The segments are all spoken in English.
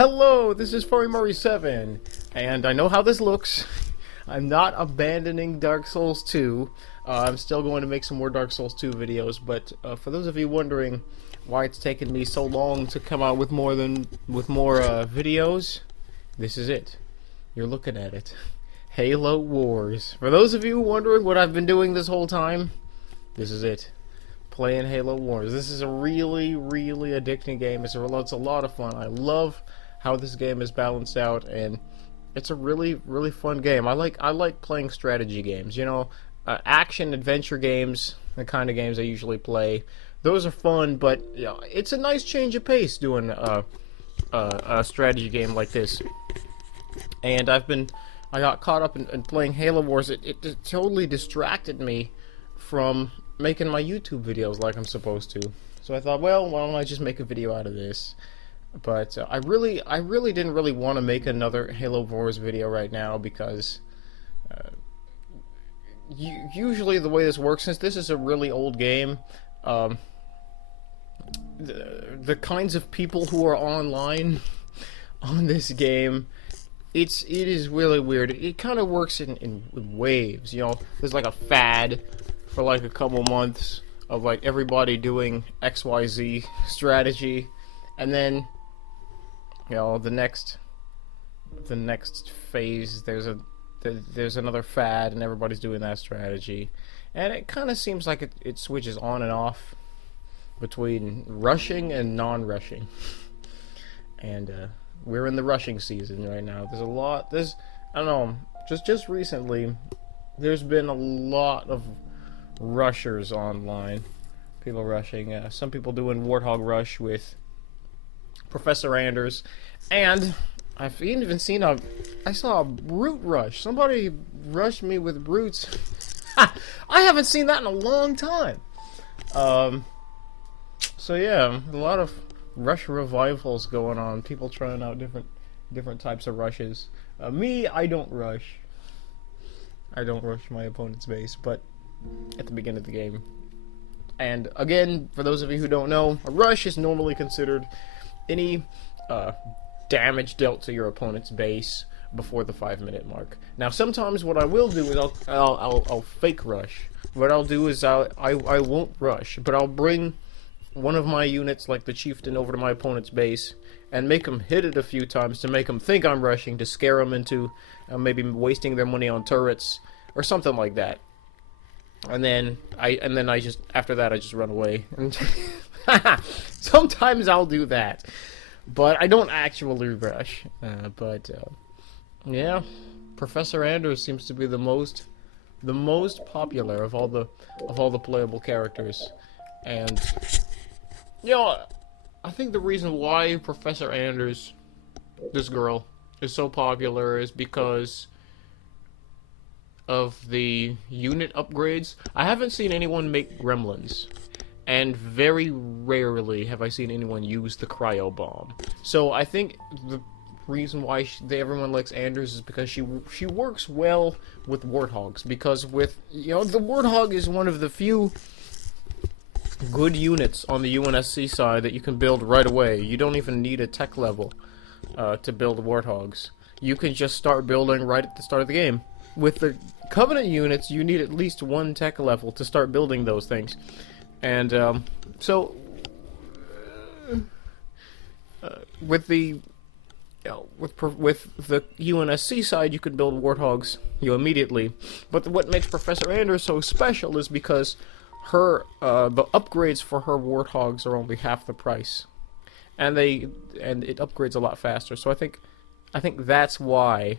Hello, this is Furry Murray 7, and I know how this looks. I'm not abandoning Dark Souls 2. I'm still going to make some more Dark Souls 2 videos, but for those of you wondering why it's taken me so long to come out with more videos, this is it. You're looking at it. Halo Wars. For those of you wondering what I've been doing this whole time, this is it. Playing Halo Wars. This is a really, really addicting game. It's a lot of fun. I love how this game is balanced out, and it's a really, really fun game. I like playing strategy games. You know, action adventure games, the kind of games I usually play. Those are fun, but you know, it's a nice change of pace doing a strategy game like this. And I got caught up in playing Halo Wars. It totally distracted me from making my YouTube videos like I'm supposed to. So I thought, well, why don't I just make a video out of this? But I really didn't really want to make another Halo Wars video right now because usually the way this works, since this is a really old game, the kinds of people who are online on this game, it is really weird. It kind of works in waves. You know, there's like a fad for like a couple months of like everybody doing XYZ strategy, and then you know the next phase there's another fad and everybody's doing that strategy, and it kind of seems like it switches on and off between rushing and non-rushing. And we're in the rushing season right now. I don't know, just recently there's been a lot of rushers online. People rushing. Some people doing Warthog Rush with Professor Anders, and I've even seen I saw a Brute Rush. Somebody rushed me with Brutes. I haven't seen that in a long time. So yeah, a lot of rush revivals going on. People trying out different types of rushes. Me, I don't rush. I don't rush my opponent's base, but at the beginning of the game. And again, for those of you who don't know, a rush is normally considered any damage dealt to your opponent's base before the 5-minute mark. Now, sometimes what I will do is I'll fake rush. What I'll do is I won't rush, but I'll bring one of my units, like the Chieftain, over to my opponent's base and make them hit it a few times to make them think I'm rushing, to scare them into maybe wasting their money on turrets or something like that. And then I just, after that, I just run away. Sometimes I'll do that, but I don't actually rush. Yeah, Professor Anders seems to be the most popular of all the playable characters. And you know, I think the reason why Professor Anders, this girl, is so popular is because of the unit upgrades. I haven't seen anyone make gremlins, and very rarely have I seen anyone use the cryo bomb. So I think the reason why everyone likes Anders is because she works well with warthogs, because the warthog is one of the few good units on the UNSC side that you can build right away. You don't even need a tech level to build warthogs. You can just start building right at the start of the game. With the Covenant units, you need at least one tech level to start building those things. And with the UNSC side, you could build warthogs immediately. But what makes Professor Anders so special is because the upgrades for her warthogs are only half the price, and it upgrades a lot faster. So I think that's why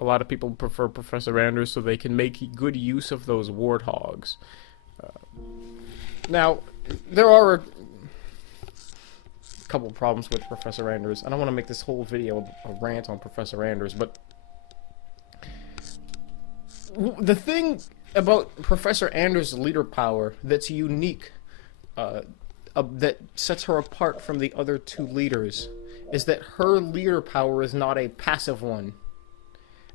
a lot of people prefer Professor Anders, so they can make good use of those warthogs. Now, there are a couple problems with Professor Anders. I don't want to make this whole video a rant on Professor Anders, but the thing about Professor Anders' leader power that's unique, that sets her apart from the other two leaders, is that her leader power is not a passive one.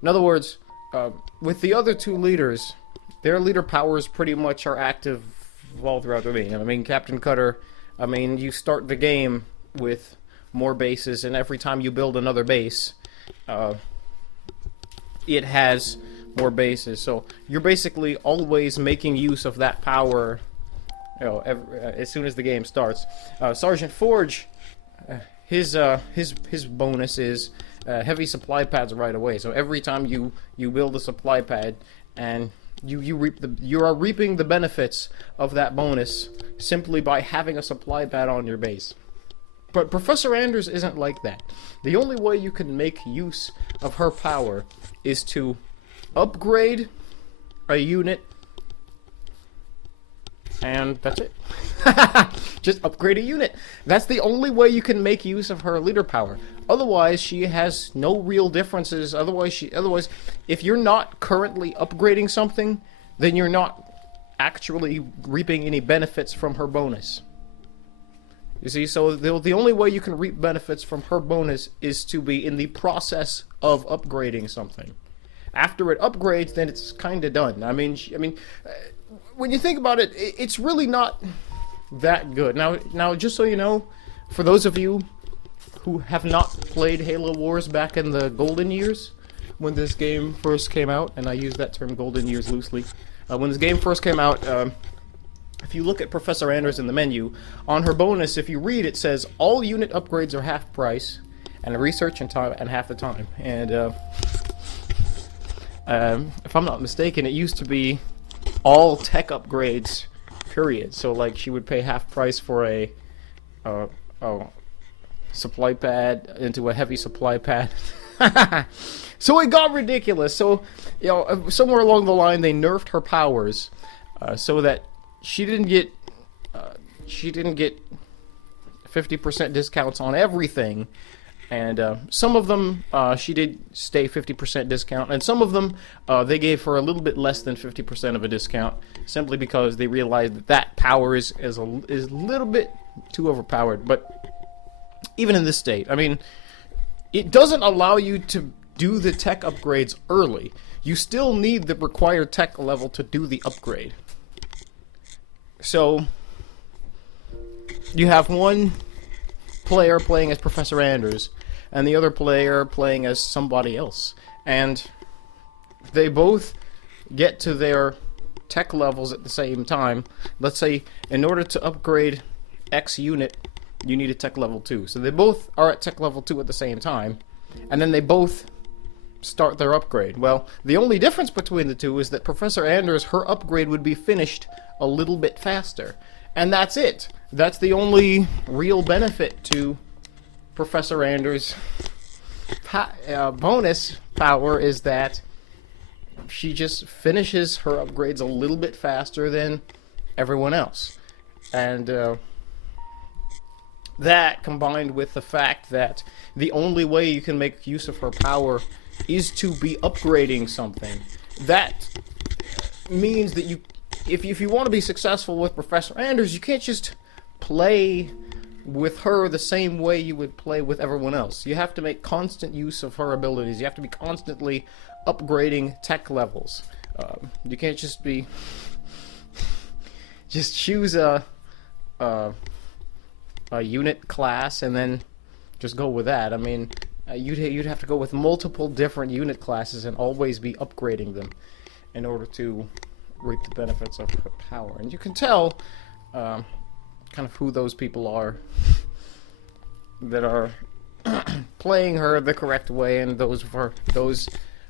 In other words, with the other two leaders, their leader powers pretty much are active all throughout the game. I mean, Captain Cutter, you start the game with more bases, and every time you build another base, it has more bases. So you're basically always making use of that power, as soon as the game starts. Sergeant Forge, his bonus is heavy supply pads right away. So every time you build a supply pad, and you are reaping the benefits of that bonus simply by having a supply pad on your base. But Professor Anders isn't like that. The only way you can make use of her power is to upgrade a unit, and that's it. Just upgrade a unit. That's the only way you can make use of her leader power. Otherwise, she has no real differences. Otherwise, if you're not currently upgrading something, then you're not actually reaping any benefits from her bonus. You see, so the only way you can reap benefits from her bonus is to be in the process of upgrading something. After it upgrades, then it's kind of done. I mean, when you think about it, it's really not that good. Now, just so you know, for those of you who have not played Halo Wars back in the golden years, when this game first came out, and I use that term golden years loosely, when this game first came out, if you look at Professor Anders in the menu, on her bonus, if you read, it says all unit upgrades are half price, and research and time and half the time. And if I'm not mistaken, it used to be all tech upgrades, period. So like she would pay half price for a supply pad into a heavy supply pad. So it got ridiculous. So somewhere along the line they nerfed her powers so that she didn't get 50% discounts on everything. And some of them, she did stay 50% discount, and some of them, they gave her a little bit less than 50% of a discount, simply because they realized that power is a little bit too overpowered. But even in this state, I mean, it doesn't allow you to do the tech upgrades early. You still need the required tech level to do the upgrade. So, you have one player playing as Professor Anders, and the other player playing as somebody else. And they both get to their tech levels at the same time. Let's say, in order to upgrade X unit, you need a tech level 2. So they both are at tech level 2 at the same time, and then they both start their upgrade. Well, the only difference between the two is that Professor Anders, her upgrade would be finished a little bit faster. And that's it. That's the only real benefit to Professor Anders' bonus power, is that she just finishes her upgrades a little bit faster than everyone else. And that, combined with the fact that the only way you can make use of her power is to be upgrading something, that means that if you want to be successful with Professor Anders, you can't just play with her the same way you would play with everyone else. You have to make constant use of her abilities. You have to be constantly upgrading tech levels. You can't just be choose a unit class and then just go with that. I mean, you'd have to go with multiple different unit classes and always be upgrading them in order to reap the benefits of her power. And you can tell kind of who those people are that are playing her the correct way, and those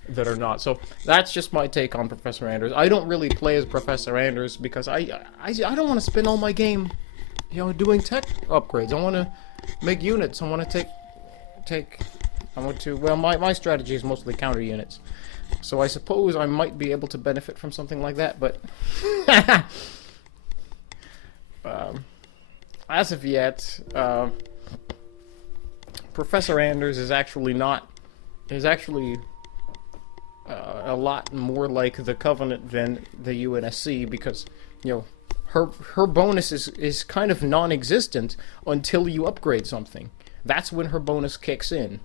that are not. So that's just my take on Professor Anders. I don't really play as Professor Anders because I don't want to spend all my game, doing tech upgrades. I want to make units. I want to well, my strategy is mostly counter units. So I suppose I might be able to benefit from something like that, but as of yet, Professor Anders is actually a lot more like the Covenant than the UNSC, because her bonus is kind of non-existent until you upgrade something. That's when her bonus kicks in.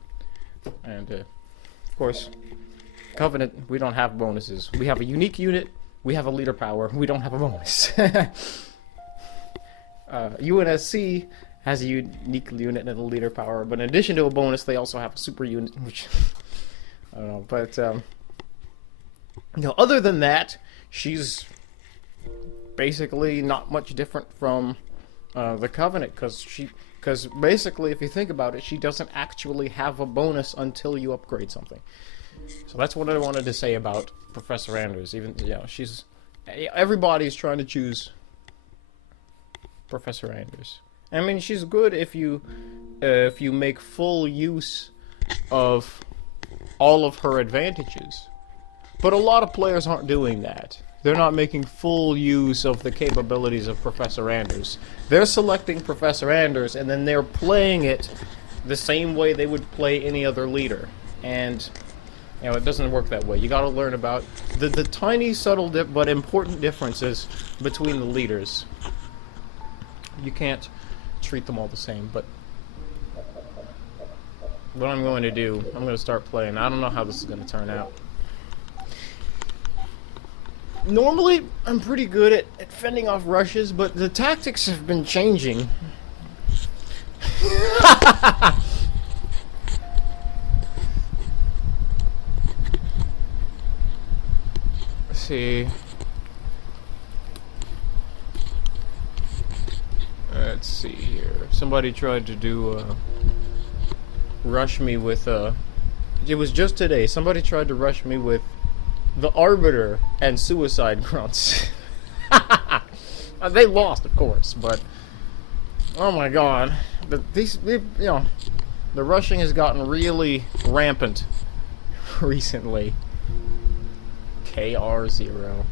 And of course, Covenant, we don't have bonuses. We have a unique unit, we have a leader power, we don't have a bonus. UNSC has a unique unit and a leader power, but in addition to a bonus, they also have a super unit, which I don't know. But other than that, she's basically not much different from the Covenant, because basically, if you think about it, she doesn't actually have a bonus until you upgrade something. So that's what I wanted to say about Professor Anders. Even everybody's trying to choose Professor Anders. I mean, she's good if you make full use of all of her advantages. But a lot of players aren't doing that. They're not making full use of the capabilities of Professor Anders. They're selecting Professor Anders, and then they're playing it the same way they would play any other leader. And it doesn't work that way. You gotta learn about the tiny, subtle, but important differences between the leaders. You can't treat them all the same, but what I'm going to do, I'm going to start playing. I don't know how this is going to turn out. Normally, I'm pretty good at fending off rushes, but the tactics have been changing. Let's see. Let's see here. Somebody tried to do rush me with it was just today. Somebody tried to rush me with the Arbiter and Suicide Grunts. They lost, of course, but oh my god, the rushing has gotten really rampant recently. KR0.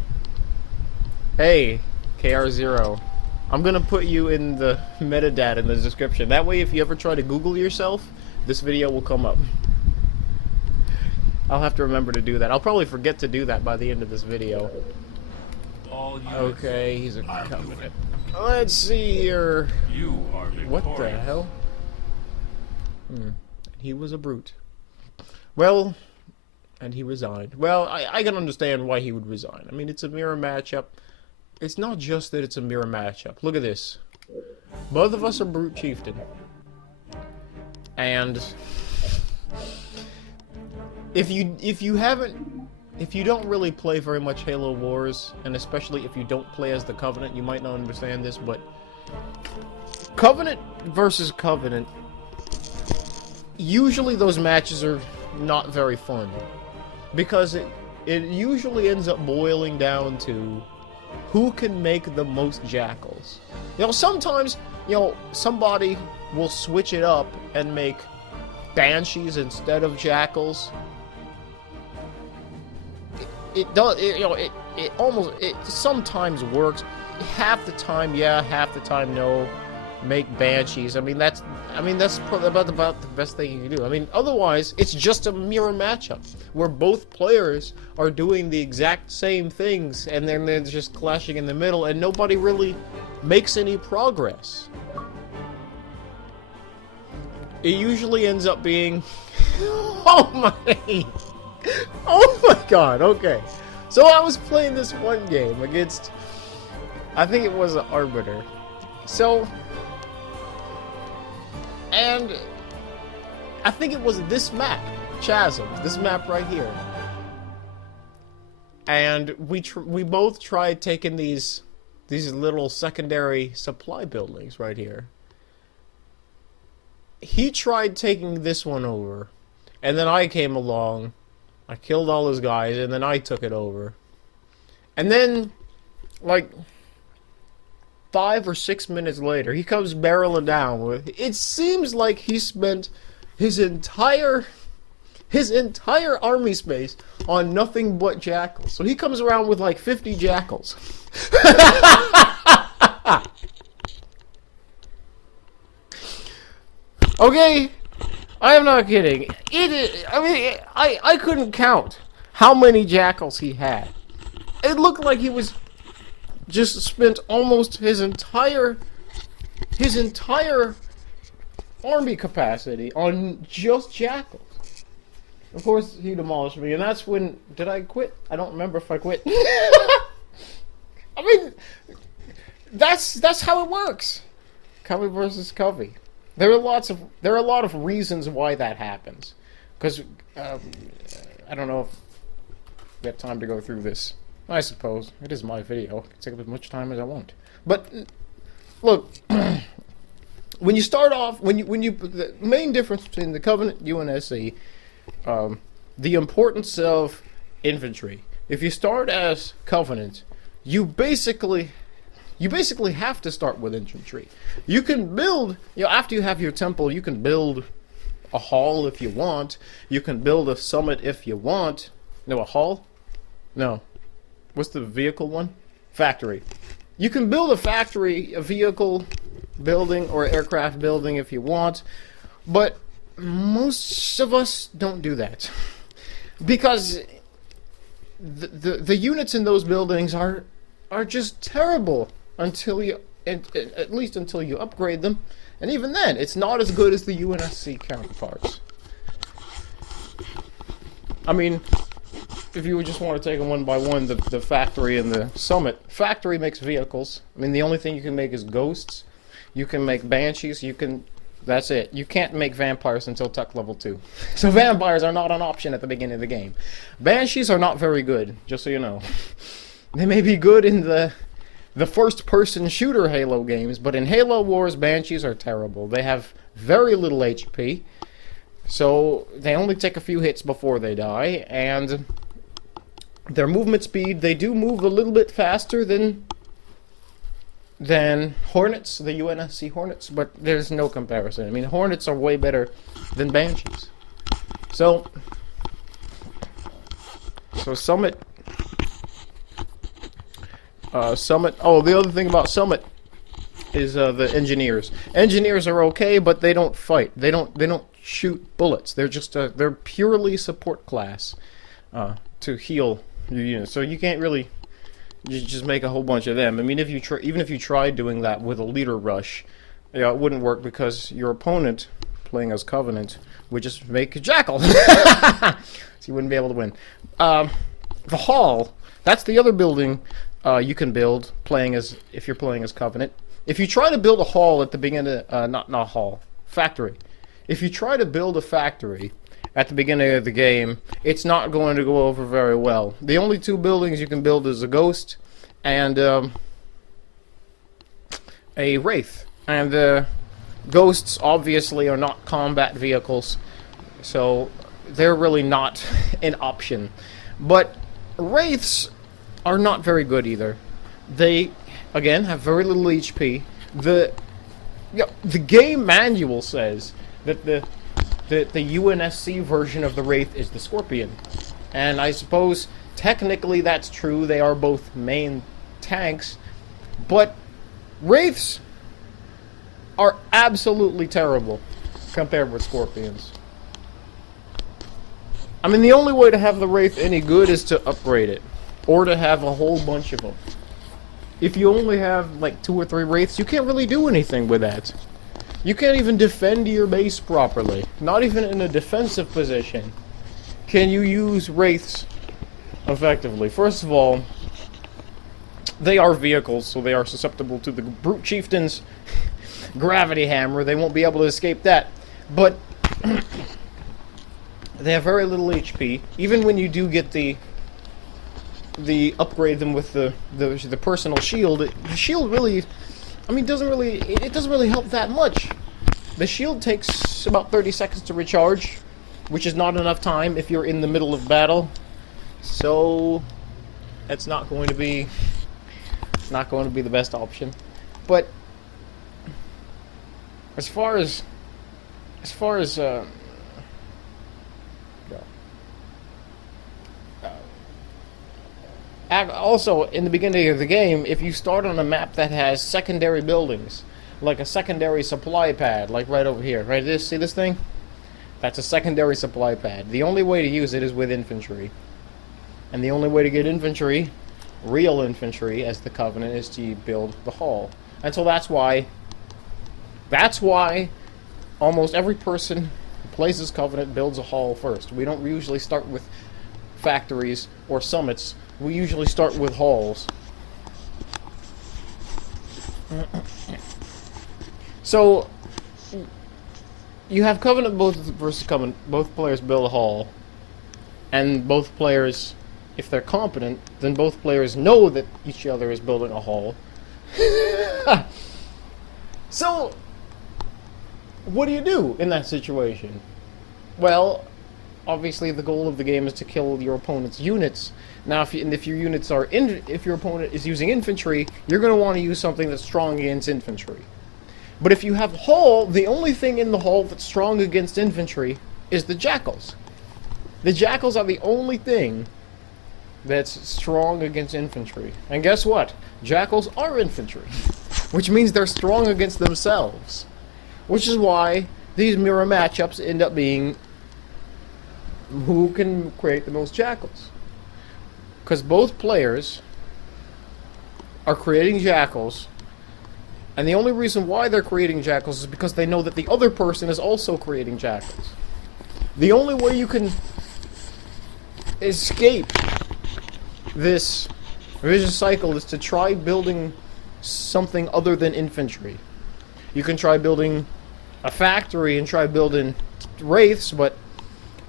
Hey, KR0. I'm gonna put you in the metadata in the description. That way, if you ever try to Google yourself, this video will come up. I'll have to remember to do that. I'll probably forget to do that by the end of this video. Okay, he's a Covenant. Let's see here. What the hell? He was a brute. Well, and he resigned. Well, I can understand why he would resign. I mean, it's a mirror matchup. It's not just that it's a mirror matchup. Look at this. Both of us are Brute Chieftain. And if you don't really play very much Halo Wars, and especially if you don't play as the Covenant, you might not understand this, but Covenant versus Covenant, usually those matches are not very fun. Because it usually ends up boiling down to who can make the most jackals. Sometimes, somebody will switch it up and make banshees instead of jackals. It sometimes works. Half the time, yeah, half the time, no. Make banshees. I mean, that's probably about the best thing you can do. I mean, otherwise, it's just a mirror matchup where both players are doing the exact same things, and then they're just clashing in the middle, and nobody really makes any progress. It usually ends up being, oh my god. Okay, so I was playing this one game against, I think it was an Arbiter. So. And I think it was this map, Chasm, this map right here. And we both tried taking these little secondary supply buildings right here. He tried taking this one over, and then I came along. I killed all his guys, and then I took it over. And then, like 5 or 6 minutes later, he comes barreling down with. It seems like he spent his entire army space on nothing but jackals. So he comes around with like 50 jackals. Okay, I am not kidding. I couldn't count how many jackals he had. It looked like he was just spent almost his entire army capacity on just jackals. Of course, he demolished me, and that's when... Did I quit? I don't remember if I quit. I mean, that's how it works. Covie versus Covie. There are a lot of reasons why that happens. Because I don't know if we have time to go through this. I suppose it is my video. I can take up as much time as I want. But look, when you start off, the main difference between the Covenant, UNSC, the importance of infantry. If you start as Covenant, you basically have to start with infantry. You can build, after you have your temple, you can build a hall if you want. You can build a summit if you want. No, a hall? No. What's the vehicle one? Factory. You can build a factory, a vehicle building, or aircraft building if you want, but most of us don't do that. Because the units in those buildings are just terrible until you, at least until you upgrade them. And even then, it's not as good as the UNSC counterparts. I mean, if you just want to take them one by one, the factory and the summit. Factory makes vehicles. I mean, the only thing you can make is ghosts. You can make banshees. That's it. You can't make vampires until tech level 2. So vampires are not an option at the beginning of the game. Banshees are not very good, just so you know. They may be good in the first-person shooter Halo games, but in Halo Wars, Banshees are terrible. They have very little HP, so they only take a few hits before they die, and their movement speed, they do move a little bit faster than Hornets, the UNSC Hornets, but there's no comparison. I mean, Hornets are way better than Banshees. So Summit... oh, the other thing about Summit is the engineers. Engineers are okay, but they don't fight. They don't shoot bullets. They're just they're purely support class to heal your units. So you can't really just make a whole bunch of them. I mean, even if you tried doing that with a leader rush, it wouldn't work because your opponent, playing as Covenant, would just make a Jackal. So you wouldn't be able to win. The Hall, that's the other building you can build if you're playing as Covenant. If you try to build a hall at the beginning, not hall, factory. If you try to build a factory at the beginning of the game, it's not going to go over very well. The only two buildings you can build is a Ghost and a Wraith. And the Ghosts obviously are not combat vehicles, so they're really not an option. But Wraiths are not very good either. They, again, have very little HP. The game manual says that the UNSC version of the Wraith is the Scorpion. And I suppose technically that's true. They are both main tanks. But Wraiths are absolutely terrible compared with Scorpions. I mean, the only way to have the Wraith any good is to upgrade it. Or to have a whole bunch of them. If you only have like 2 or 3 Wraiths, you can't really do anything with that. You can't even defend your base properly. Not even in a defensive position can you use Wraiths effectively. First of all, they are vehicles, so they are susceptible to the Brute Chieftain's gravity hammer. They won't be able to escape that. But they have very little HP. Even when you do get the upgrade them with the personal shield. The shield really, I mean, doesn't really help that much. The shield takes about 30 seconds to recharge, which is not enough time if you're in the middle of battle. So that's not going to be the best option. But as far as also, in the beginning of the game, if you start on a map that has secondary buildings, like a secondary supply pad, like right over here, right? See this thing? That's a secondary supply pad. The only way to use it is with infantry. And the only way to get infantry, real infantry, as the Covenant, is to build the hall. And so that's why almost every person who plays as Covenant builds a hall first. We don't usually start with factories or summits. We usually start with halls. So you have Covenant both versus Covenant. Both players build a hall, and both players, if they're competent, then both players know that each other is building a hall. So, what do you do in that situation? Well, obviously the goal of the game is to kill your opponent's units. Now, if your units are if your opponent is using infantry, you're going to want to use something that's strong against infantry. But if you have Hall, the only thing in the Hall that's strong against infantry is the Jackals. The Jackals are the only thing that's strong against infantry. And guess what? Jackals are infantry. Which means they're strong against themselves. Which is why these mirror matchups end up being who can create the most Jackals. Because both players are creating Jackals. And the only reason why they're creating Jackals is because they know that the other person is also creating Jackals. The only way you can escape this vicious cycle is to try building something other than infantry. You can try building a factory and try building wraiths, but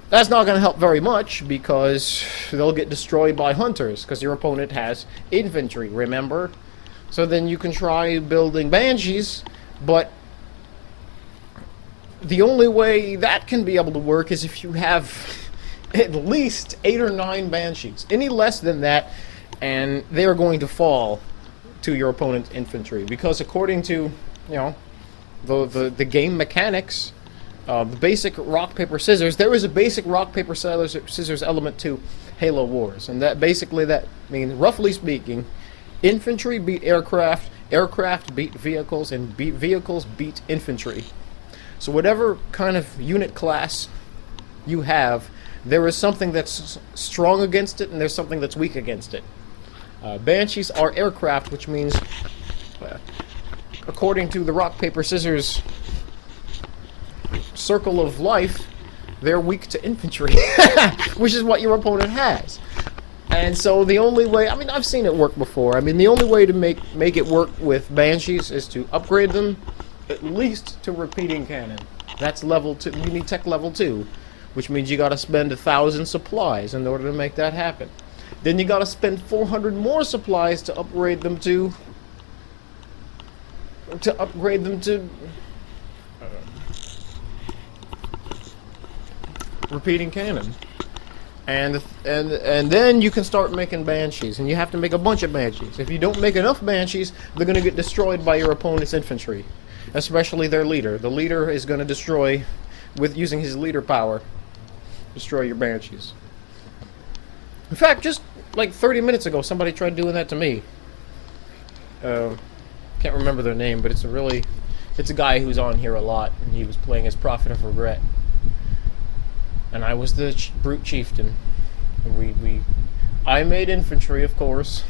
that's not going to help very much because they'll get destroyed by hunters because your opponent has infantry, remember? So then you can try building banshees, but the only way that can be able to work is if you have at least 8 or 9 banshees. Any less than that, and they are going to fall to your opponent's infantry. Because according to, the game mechanics, the basic rock, paper, scissors, there is a basic rock, paper, scissors element to Halo Wars. And that means, roughly speaking, infantry beat aircraft, aircraft beat vehicles, and vehicles beat infantry. So whatever kind of unit class you have, there is something that's strong against it, and there's something that's weak against it. Banshees are aircraft, which means, according to the rock, paper, scissors circle of life, they're weak to infantry, which is what your opponent has. And so the only way, I've seen it work before. The only way to make it work with banshees is to upgrade them at least to repeating cannon. That's level 2. You need tech level 2, which means you got to spend 1,000 supplies in order to make that happen. Then you got to spend 400 more supplies to upgrade them to repeating cannon. And then you can start making banshees, and you have to make a bunch of banshees. If you don't make enough banshees, they're going to get destroyed by your opponent's infantry, especially their leader. The leader is going to destroy, using his leader power, destroy your banshees. In fact, just like 30 minutes ago, somebody tried doing that to me. Can't remember their name, but it's a guy who's on here a lot, and he was playing as Prophet of Regret. And I was the brute chieftain. And I made infantry, of course.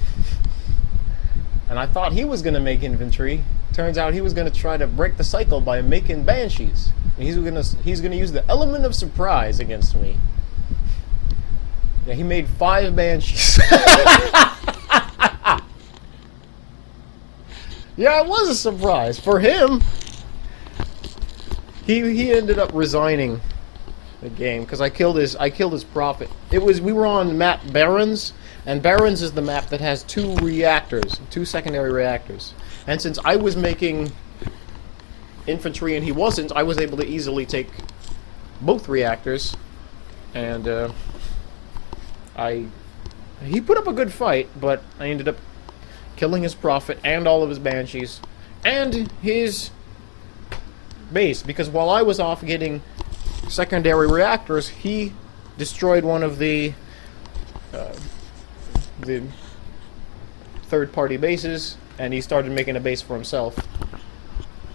And I thought he was going to make infantry. Turns out he was going to try to break the cycle by making banshees. And he's going to use the element of surprise against me. Yeah, he made 5 banshees. Yeah, it was a surprise for him. He ended up resigning the game because I killed his prophet. We were on the map Barrens, and Barrens is the map that has 2 reactors, 2 secondary reactors. And since I was making infantry and he wasn't, I was able to easily take both reactors, and he put up a good fight, but I ended up killing his prophet and all of his banshees and his base, because while I was off getting secondary reactors, he destroyed one of the third-party bases, and he started making a base for himself.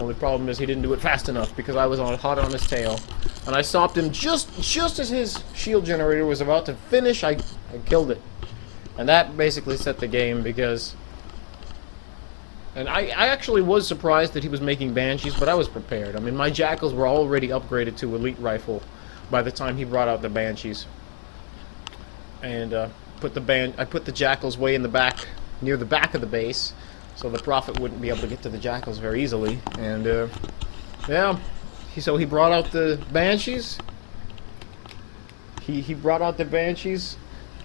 Only problem is he didn't do it fast enough because I was hot on his tail, and I stopped him just as his shield generator was about to finish. I killed it, and that basically set the game because. And I actually was surprised that he was making banshees, but I was prepared. My jackals were already upgraded to elite rifle by the time he brought out the banshees. And I put the jackals way in the back, near the back of the base, so the Prophet wouldn't be able to get to the Jackals very easily. And yeah, so he brought out the Banshees. He brought out the Banshees,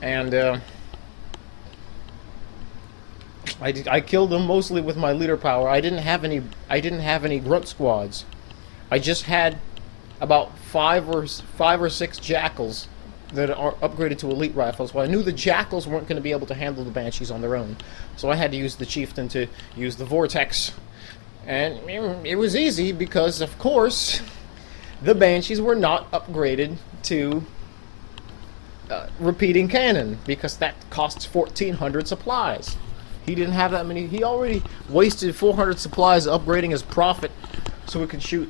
and I killed them mostly with my leader power. I didn't have any grunt squads. I just had about five or six Jackals that are upgraded to elite rifles. Well, I knew the Jackals weren't going to be able to handle the Banshees on their own, so I had to use the Chieftain to use the Vortex. And it was easy because, of course, the Banshees were not upgraded to repeating cannon, because that costs 1,400 supplies. He didn't have that many. He already wasted 400 supplies upgrading his Prophet so it could shoot.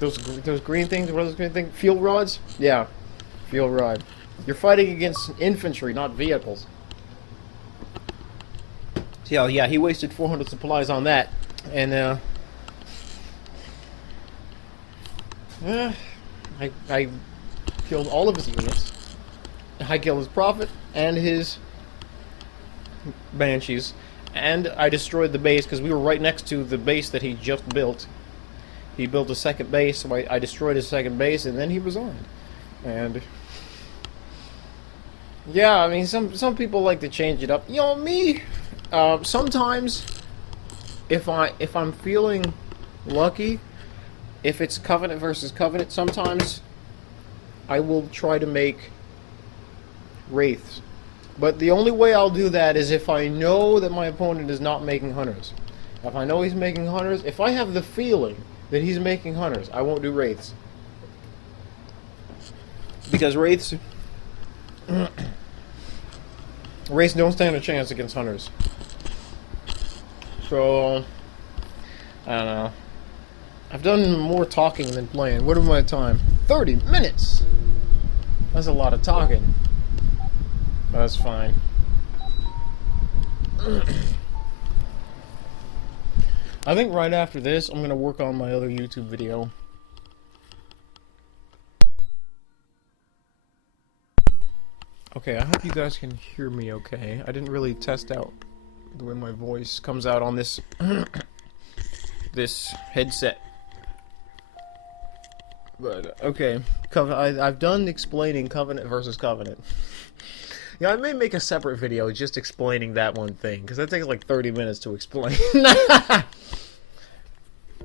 Those green things. What are those green things? Field rods? Yeah, field rod. You're fighting against infantry, not vehicles. So yeah, he wasted 400 supplies on that, and I killed all of his units. I killed his Prophet and his Banshees, and I destroyed the base because we were right next to the base that he just built. He built a second base, so I destroyed his second base, and then he resigned. And yeah, I mean, some people like to change it up. You know, me, sometimes if I'm feeling lucky, if it's Covenant versus Covenant, sometimes I will try to make Wraiths. But the only way I'll do that is if I know that my opponent is not making Hunters. If I know he's making Hunters, if I have the feeling that he's making Hunters, I won't do Wraiths. Because Wraiths don't stand a chance against Hunters. So, I don't know. I've done more talking than playing. What am I time? 30 minutes! That's a lot of talking. That's fine. I think right after this, I'm gonna work on my other YouTube video. Okay, I hope you guys can hear me okay. I didn't really test out the way my voice comes out on this this headset. But, okay. I've done explaining Covenant versus Covenant. Yeah, I may make a separate video just explaining that one thing, because that takes like 30 minutes to explain.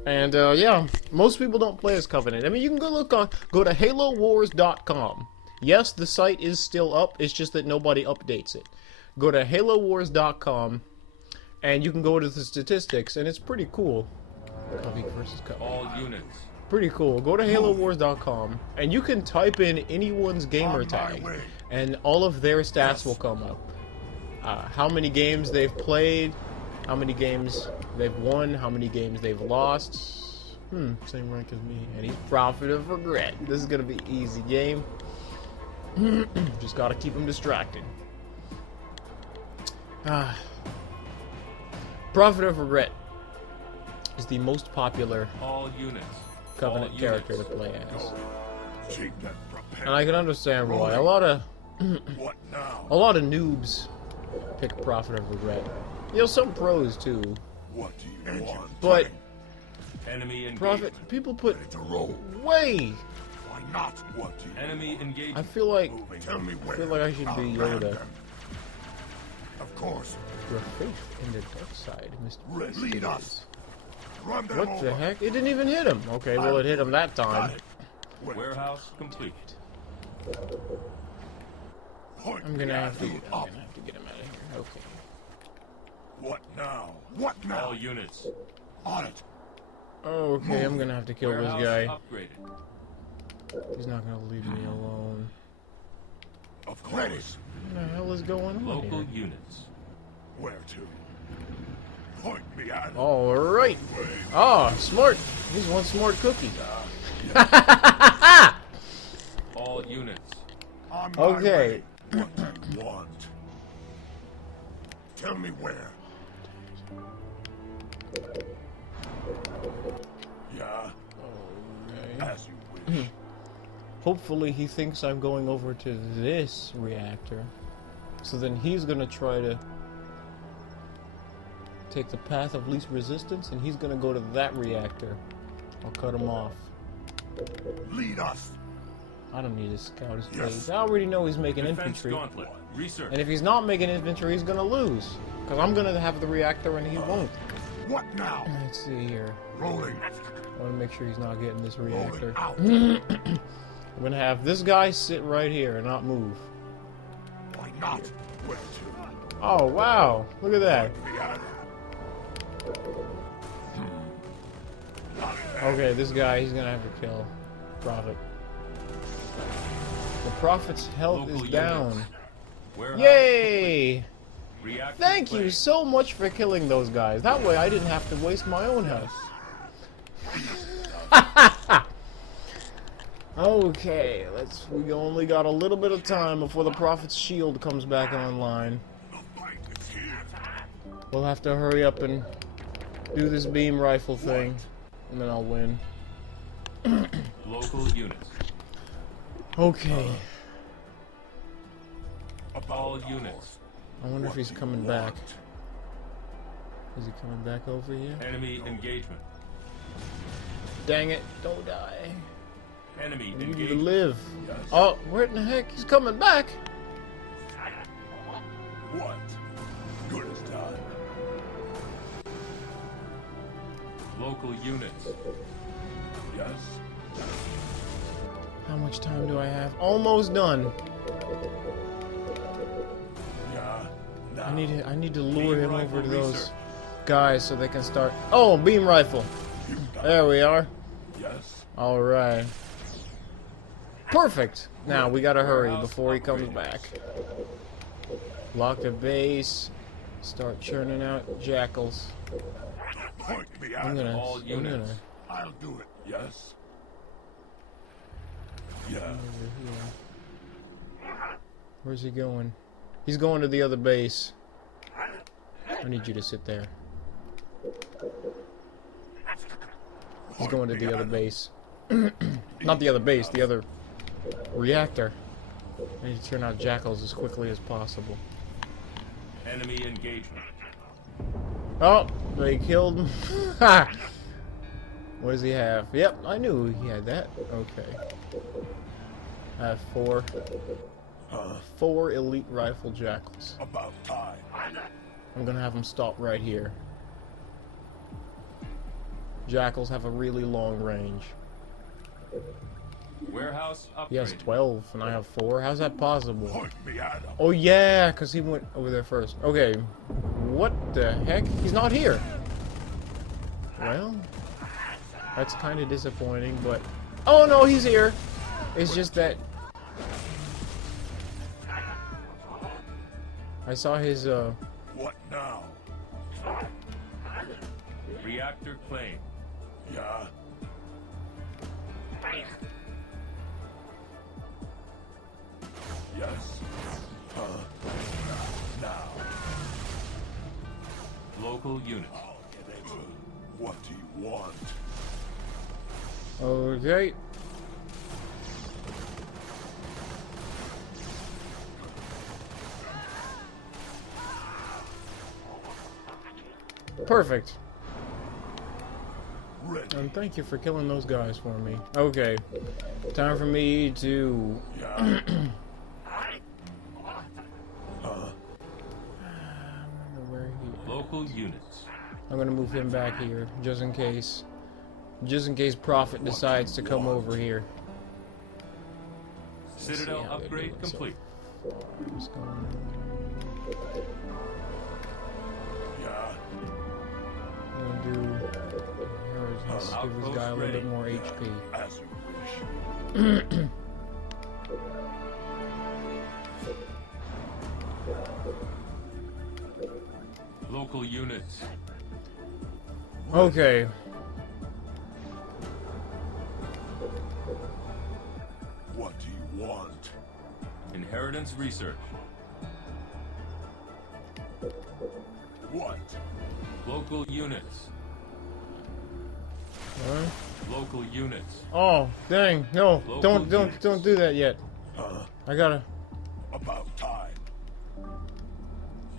And, yeah, most people don't play as Covenant. I mean, you can go to HaloWars.com. Yes, the site is still up, it's just that nobody updates it. Go to HaloWars.com, and you can go to the statistics, and it's pretty cool. Covie versus Covie. All units. Pretty cool. Go to HaloWars.com, and you can type in anyone's Gamertag, and all of their stats will come up. How many games they've played, how many games they've won, how many games they've lost. Same rank as me. And he's Prophet of Regret. This is gonna be an easy game. Just gotta keep him distracted. Prophet of Regret is the most popular all units. Covenant character to play as. Chieftain, And I can understand why. A lot of noobs pick Prophet of Regret. You know, some pros too. What do you want? But enemy Prophet, people put way. Why not? What do you enemy engagement? I feel like Tell me where. I feel like I should be Yoda. Of course. Your faith in the dark side, Mr. Lead us. Run them What the over. heck? It didn't even hit him. Okay, well it hit him that time. Warehouse complete. I'm gonna have to get him out of here. Okay. What now? What now? All units. On it. Okay, I'm gonna have to kill this guy. Upgraded. He's not gonna leave me alone. Of course. What the hell is going on Local here? units. Where to? Point me at. Alright. Oh, smart. He's one smart cookie. All units. Okay. What do you want? Tell me where. Yeah. Okay. As you wish. Hopefully he thinks I'm going over to this reactor. So then he's gonna try to take the path of least resistance, and he's gonna go to that reactor. I'll cut him off. Lead us. I don't need to scout his place. I already know he's making Defense infantry. gauntlet. Research. And if he's not making infantry, he's gonna lose. Because I'm gonna have the reactor and he won't. What now? Let's see here. Rolling. I wanna make sure he's not getting this reactor. Out. I'm gonna have this guy sit right here and not move. Why not? Where to? Oh, wow. Look at that. Okay, this guy, he's gonna have to kill Prophet. The Prophet's health is down. Yay! Thank you so much for killing those guys. That way I didn't have to waste my own health. Okay, we only got a little bit of time before the Prophet's shield comes back online. We'll have to hurry up and do this beam rifle thing, and then I'll win. Local units. Okay. All units. I wonder if he's coming back. Is he coming back over here? Enemy engagement. Dang it, don't die. Enemy I need you to engagement. live. Oh, where in the heck? He's coming back. What? Good as done. Local units. Yes. How much time do I have? Almost done. Yeah. Now. I need to lure Beam him rifle over to those research. guys so they can start. Oh, beam rifle. There we are. Yes. All right. Perfect. Now we gotta hurry before he comes back. Lock the base. Start churning out jackals. Point me out. I'm gonna. All I'm units. gonna. I'll do it. Yes. Yeah. Over here. Where's he going? He's going to the other base. I need you to sit there. He's going to the other base. Not the other base, the other reactor. I need to turn out jackals as quickly as possible. Enemy engagement. Oh, they killed him. Ha! What does he have? Yep, I knew he had that. Okay. I have four elite rifle jackals. About time. I'm gonna have them stop right here. Jackals have a really long range. Warehouse upgrade. He has 12 and I have 4. How's that possible? Point me at him. Oh yeah, because he went over there first. Okay. What the heck? He's not here. Well, that's kind of disappointing, but... Oh no, he's here. It's just that... I saw his, What now? Reactor claim. Yeah. Yes. Now. Local units. I'll get it. What do you want? Okay. Perfect. Ready. And thank you for killing those guys for me. Okay. Time for me to... Yeah. Where he... Local units. I'm gonna move him back here, just in case. Just in case Prophet decides to come over here. Citadel how they're upgrade doing so complete. What's going on? Yeah. I'm gonna do inheritance, give this guy a little bit more HP. As you wish. Local units. Okay. What do you want? Inheritance research. What? Local units. Alright. Local units. Oh, dang! No, Local don't units. do that yet. I gotta. About time.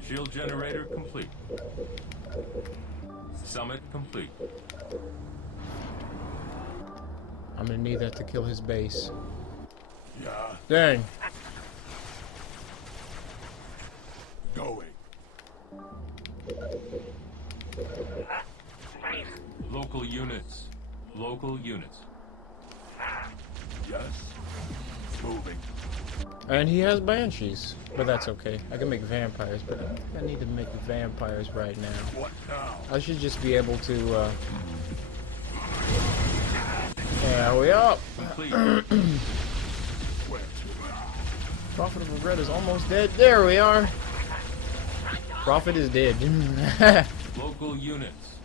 Shield generator complete. Summit complete. I'm gonna need that to kill his base. Yeah. Dang. Going. Local units. Local units. Yes. Moving. And he has banshees, but that's okay. I can make vampires, but I don't think I need to make vampires right now. What now? I should just be able to, there we are. Complete. Prophet of Regret is almost dead. There we are. Prophet is dead. Local units.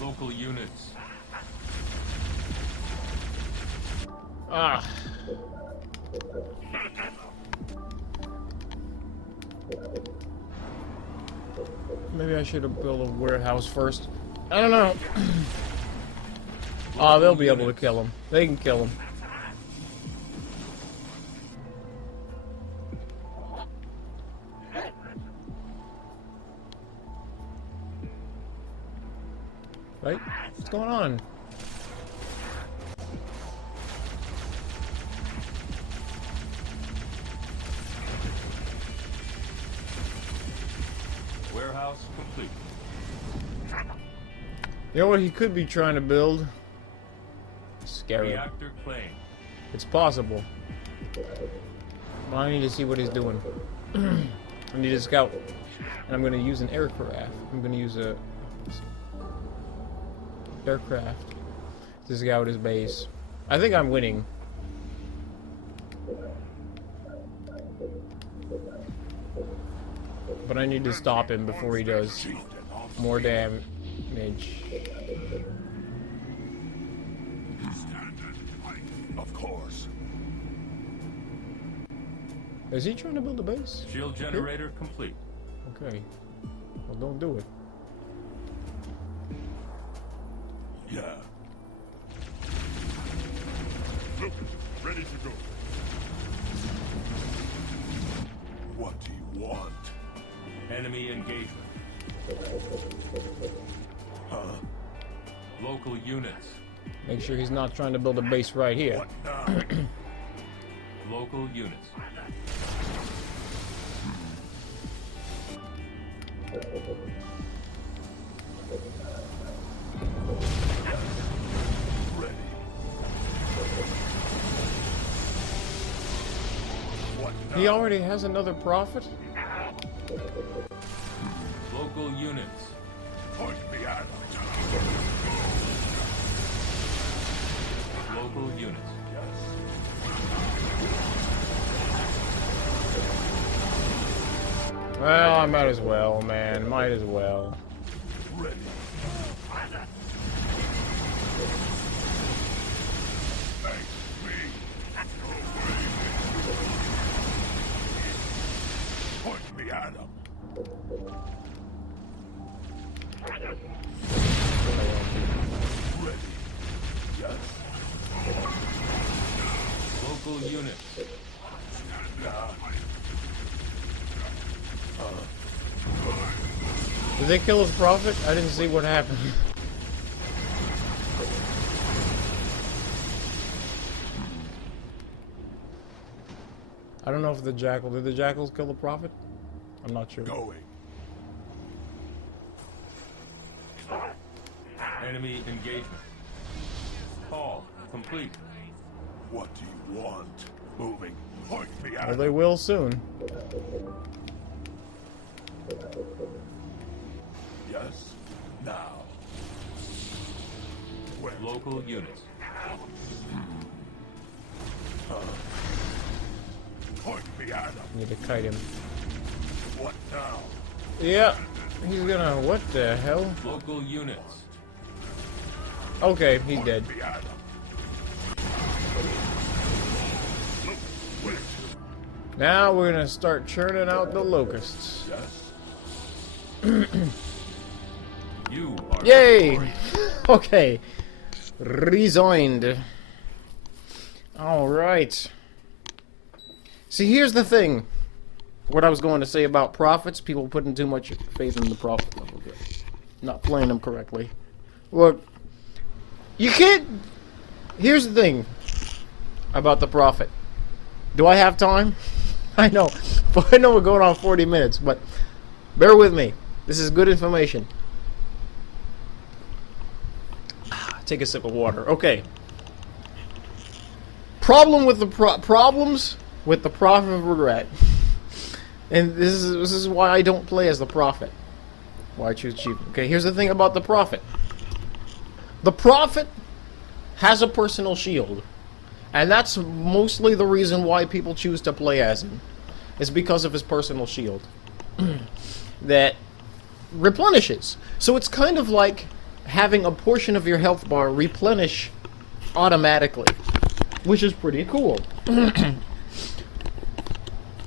Local units. Ah. Maybe I should have built a warehouse first. I don't know. Oh, they'll be able to kill him. They can kill him. Right? What's going on? Warehouse complete. You know what he could be trying to build? Scarab. Reactor claim. It's possible. But I need to see what he's doing. I need a scout. And I'm going to use an aircraft. I'm going to use a aircraft to scout his base. I think I'm winning. But I need to stop him before he does more damage. Of course. Is he trying to build a base? Shield generator complete. Okay. Well, don't do it. Yeah. Look, ready to go. What do you want? Enemy engagement. Huh? Local units. Make sure he's not trying to build a base right here. What now? Local units. Ready. What now? He already has another prophet? Local units. Point me at local units. Well, I might as well, man. Might as well. Ready. Thanks me. Point me at him. Ready. Yes. Local units. Did they kill his prophet? I didn't see what happened. I don't know if the jackal... Did the jackals kill the prophet? I'm not sure. Going. Enemy engagement. Call complete. What do you want? Moving. Point me at Well, they will soon. Yes. Now. Where? Local units. Point me at him. Need to kite him. What now? Yeah. He's gonna... What the hell? Local units. Okay, he's dead. Point me at him. Look, Now we're gonna start churning out the locusts. yes. You are. Yay! Okay. Resigned. Alright. See, here's the thing. What I was going to say about prophets, people putting too much faith in the prophet level. Not playing them correctly. Look, you can't... Here's the thing about the prophet. Do I have time? I know. I know we're going on 40 minutes, but bear with me. This is good information. Take a sip of water. Okay. Problems with the prophet of regret. And this is why I don't play as the prophet. Why I choose Chieftain. Okay, here's the thing about the prophet. The prophet has a personal shield. And that's mostly the reason why people choose to play as him. It's because of his personal shield. That replenishes. So it's kind of like having a portion of your health bar replenish automatically. Which is pretty cool.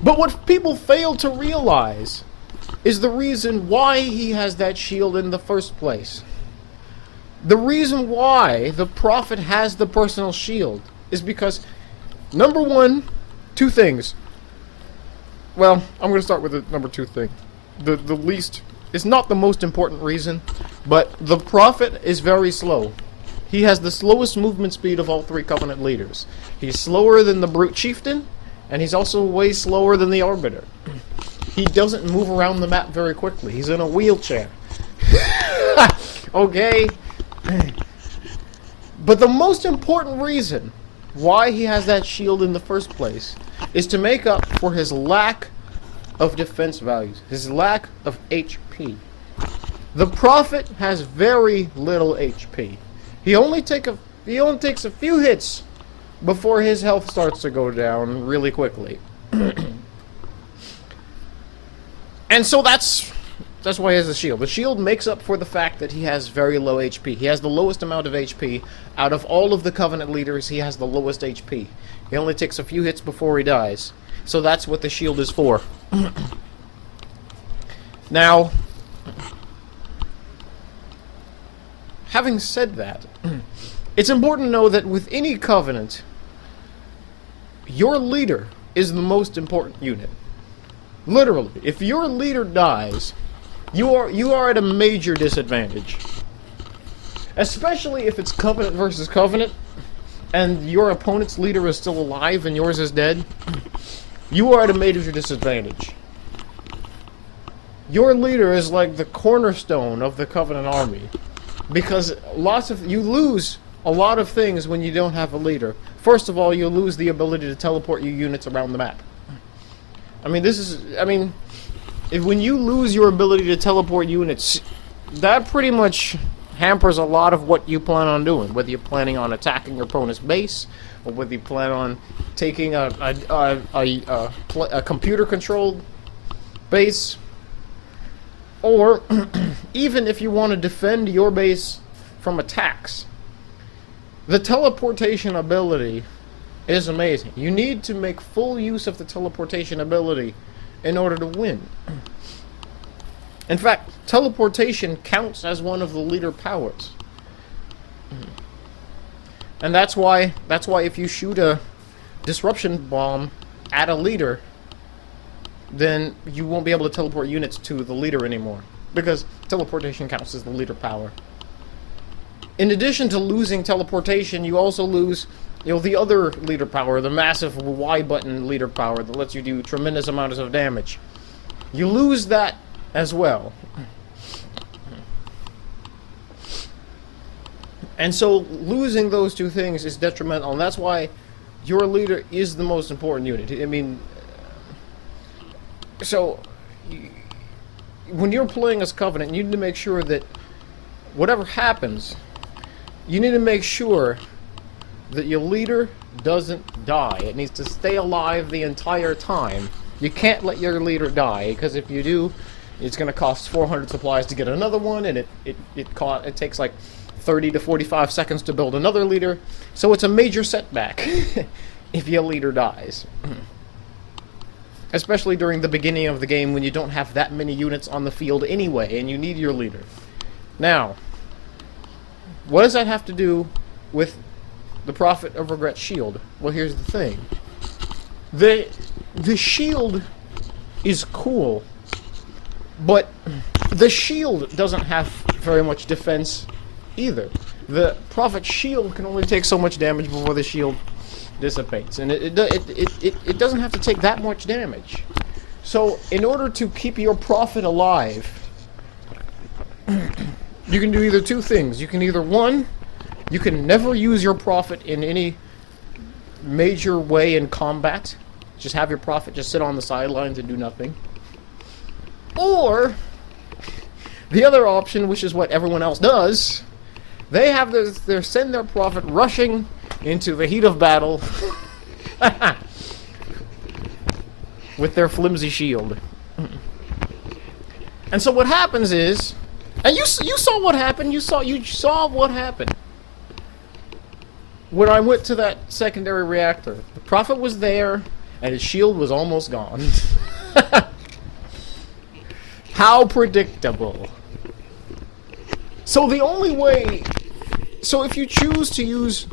But what people fail to realize is the reason why he has that shield in the first place. The reason why the prophet has the personal shield is because, number one, two things. Well, I'm going to start with the number two thing. The least, it's not the most important reason, but the prophet is very slow. He has the slowest movement speed of all three Covenant leaders. He's slower than the Brute Chieftain, and he's also way slower than the Arbiter. He doesn't move around the map very quickly. He's in a wheelchair. Okay? But the most important reason why he has that shield in the first place is to make up for his lack of defense values, his lack of HP. The Prophet has very little HP. He only takes a few hits before his health starts to go down really quickly. And so that's why he has the shield. The shield makes up for the fact that he has very low HP. He has the lowest amount of HP. Out of all of the Covenant leaders, he has the lowest HP. He only takes a few hits before he dies. So that's what the shield is for. Now, having said that, it's important to know that with any Covenant, your leader is the most important unit. Literally, if your leader dies, you are at a major disadvantage. Especially if it's Covenant versus Covenant, and your opponent's leader is still alive and yours is dead, you are at a major disadvantage. Your leader is like the cornerstone of the Covenant army, because you lose a lot of things when you don't have a leader. First of all, you lose the ability to teleport your units around the map. When you lose your ability to teleport units, that pretty much hampers a lot of what you plan on doing. Whether you're planning on attacking your opponent's base, or whether you plan on taking a computer-controlled base, or even if you want to defend your base from attacks. The teleportation ability is amazing. You need to make full use of the teleportation ability in order to win. In fact, teleportation counts as one of the leader powers. And that's why if you shoot a disruption bomb at a leader, then you won't be able to teleport units to the leader anymore, because teleportation counts as the leader power. In addition to losing teleportation, you also lose, the other leader power, the massive Y button leader power that lets you do tremendous amounts of damage. You lose that as well. And so losing those two things is detrimental, and that's why your leader is the most important unit. So when you're playing as Covenant, you need to make sure that whatever happens, you need to make sure that your leader doesn't die. It needs to stay alive the entire time. You can't let your leader die, because if you do, it's going to cost 400 supplies to get another one, and it takes like 30 to 45 seconds to build another leader. So it's a major setback if your leader dies. Especially during the beginning of the game when you don't have that many units on the field anyway, and you need your leader. Now, what does that have to do with the Prophet of Regret shield? Well, here's the thing. the shield is cool, but the shield doesn't have very much defense either. The Prophet's shield can only take so much damage before the shield dissipates, and it doesn't have to take that much damage. So, in order to keep your Prophet alive, you can do either two things. You can either, one, you can never use your Prophet in any major way in combat. Just have your Prophet just sit on the sidelines and do nothing. Or, the other option, which is what everyone else does, they have send their Prophet rushing into the heat of battle with their flimsy shield. And so what happens is, and you saw what happened. You saw what happened when I went to that secondary reactor. The Prophet was there, and his shield was almost gone. How predictable. So the only way, so if you choose to use,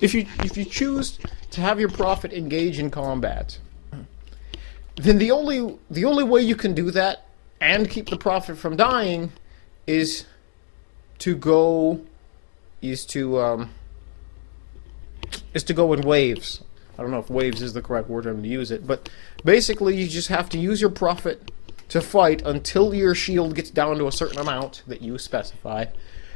if you choose to have your Prophet engage in combat, then the only way you can do that and keep the Prophet from dying is to go in waves. I don't know if waves is the correct word I'm going to use it, but basically you just have to use your Prophet to fight until your shield gets down to a certain amount that you specify.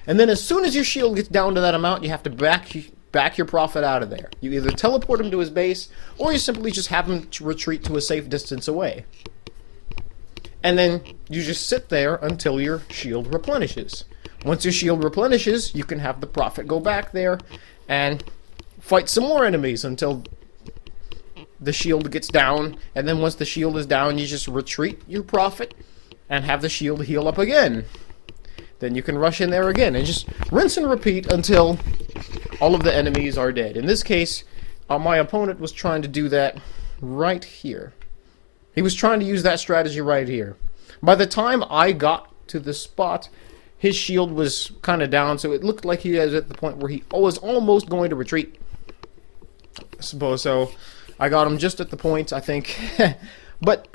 And then as soon as your shield gets down to that amount, you have to back your Prophet out of there. You either teleport him to his base, or you simply just have him retreat to a safe distance away. And then you just sit there until your shield replenishes. Once your shield replenishes, you can have the Prophet go back there and fight some more enemies until the shield gets down, and then once the shield is down, you just retreat your Prophet and have the shield heal up again. Then you can rush in there again and just rinse and repeat until all of the enemies are dead. In this case, my opponent was trying to do that right here. He was trying to use that strategy right here. By the time I got to the spot, his shield was kind of down, so it looked like he was at the point where he was almost going to retreat. I suppose so. I got him just at the point, I think. But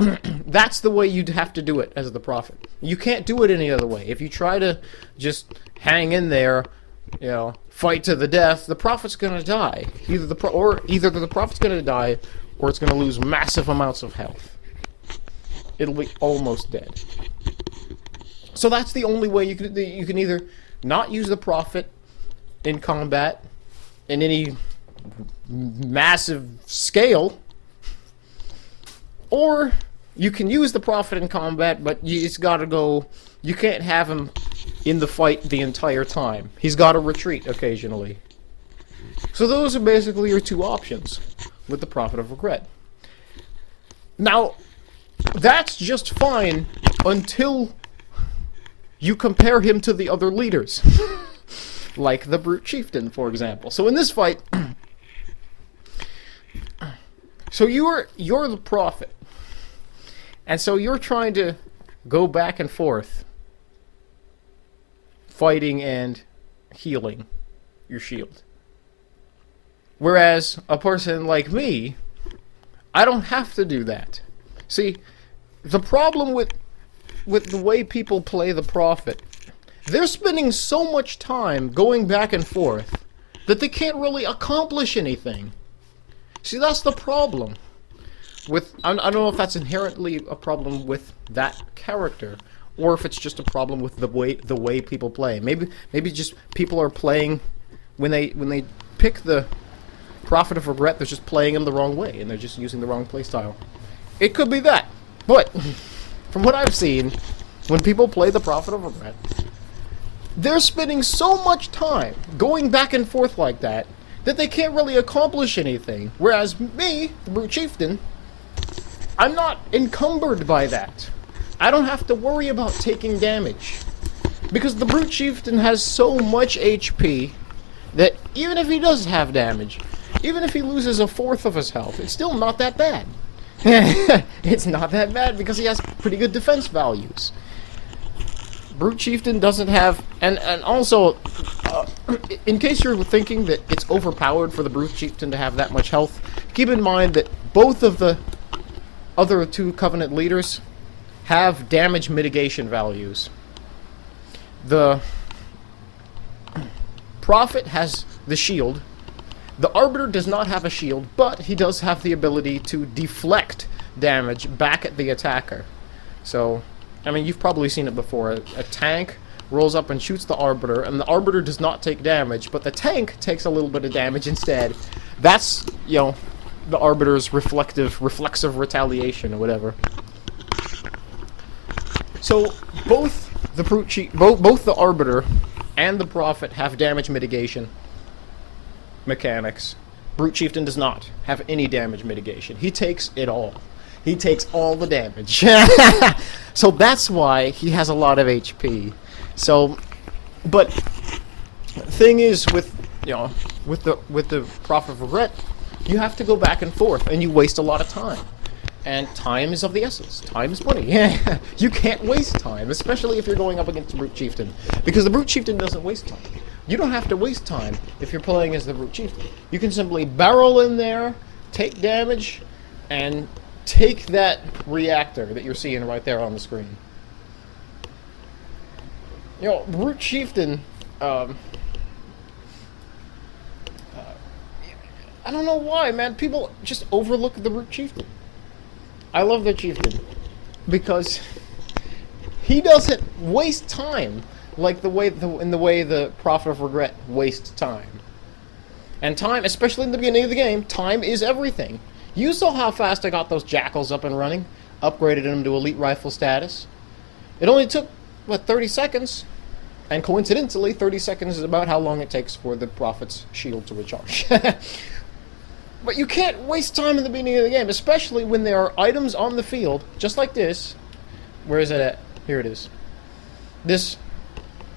that's the way you'd have to do it as the Prophet. You can't do it any other way. If you try to just hang in there, you know, fight to the death, the Prophet's going to die. Either the Prophet's going to die, or it's going to lose massive amounts of health. It'll be almost dead. So that's the only way you can either not use the Prophet in combat in any massive scale, or you can use the Prophet in combat, but it's got to go. You can't have him in the fight the entire time. He's got to retreat occasionally. So those are basically your two options with the Prophet of Regret. Now, that's just fine until you compare him to the other leaders. Like the Brute Chieftain, for example. So in this fight, so you're the Prophet. And so you're trying to go back and forth, fighting and healing your shield. Whereas a person like me, I don't have to do that. See, the problem with the way people play the Prophet, they're spending so much time going back and forth that they can't really accomplish anything. See, that's the problem. I don't know if that's inherently a problem with that character, or if it's just a problem with the way people play. Maybe just people are playing when they pick the Prophet of Regret, they're just playing him the wrong way, and they're just using the wrong playstyle. It could be that, but from what I've seen, when people play the Prophet of Regret, they're spending so much time going back and forth like that they can't really accomplish anything. Whereas me, the Brute Chieftain, I'm not encumbered by that. I don't have to worry about taking damage. Because the Brute Chieftain has so much HP that even if he does have damage, even if he loses a fourth of his health, it's still not that bad. It's not that bad because he has pretty good defense values. Brute Chieftain doesn't have... And also, in case you're thinking that it's overpowered for the Brute Chieftain to have that much health, keep in mind that both of the other two Covenant leaders have damage mitigation values. The Prophet has the shield. The Arbiter does not have a shield, but he does have the ability to deflect damage back at the attacker. So, I mean, you've probably seen it before. A tank rolls up and shoots the Arbiter, and the Arbiter does not take damage, but the tank takes a little bit of damage instead. That's, you know, the Arbiter's reflexive retaliation or whatever. So both the both the Arbiter and the Prophet have damage mitigation mechanics. Brute Chieftain does not have any damage mitigation. He takes it all. He takes all the damage. So that's why he has a lot of HP. So, but thing is with, you know, with the Prophet of Regret, you have to go back and forth, and you waste a lot of time. And time is of the essence. Time is money. You can't waste time, especially if you're going up against the Brute Chieftain, because the Brute Chieftain doesn't waste time. You don't have to waste time if you're playing as the Brute Chieftain. You can simply barrel in there, take damage, and take that reactor that you're seeing right there on the screen. You know, Brute Chieftain, I don't know why, man. People just overlook the Brute Chieftain. I love the Chieftain because he doesn't waste time like in the way the Prophet of Regret wastes time. And time, especially in the beginning of the game, time is everything. You saw how fast I got those jackals up and running, upgraded them to elite rifle status. It only took, what, 30 seconds? And coincidentally, 30 seconds is about how long it takes for the Prophet's shield to recharge. But you can't waste time in the beginning of the game, especially when there are items on the field, just like this. Where is it at? Here it is. This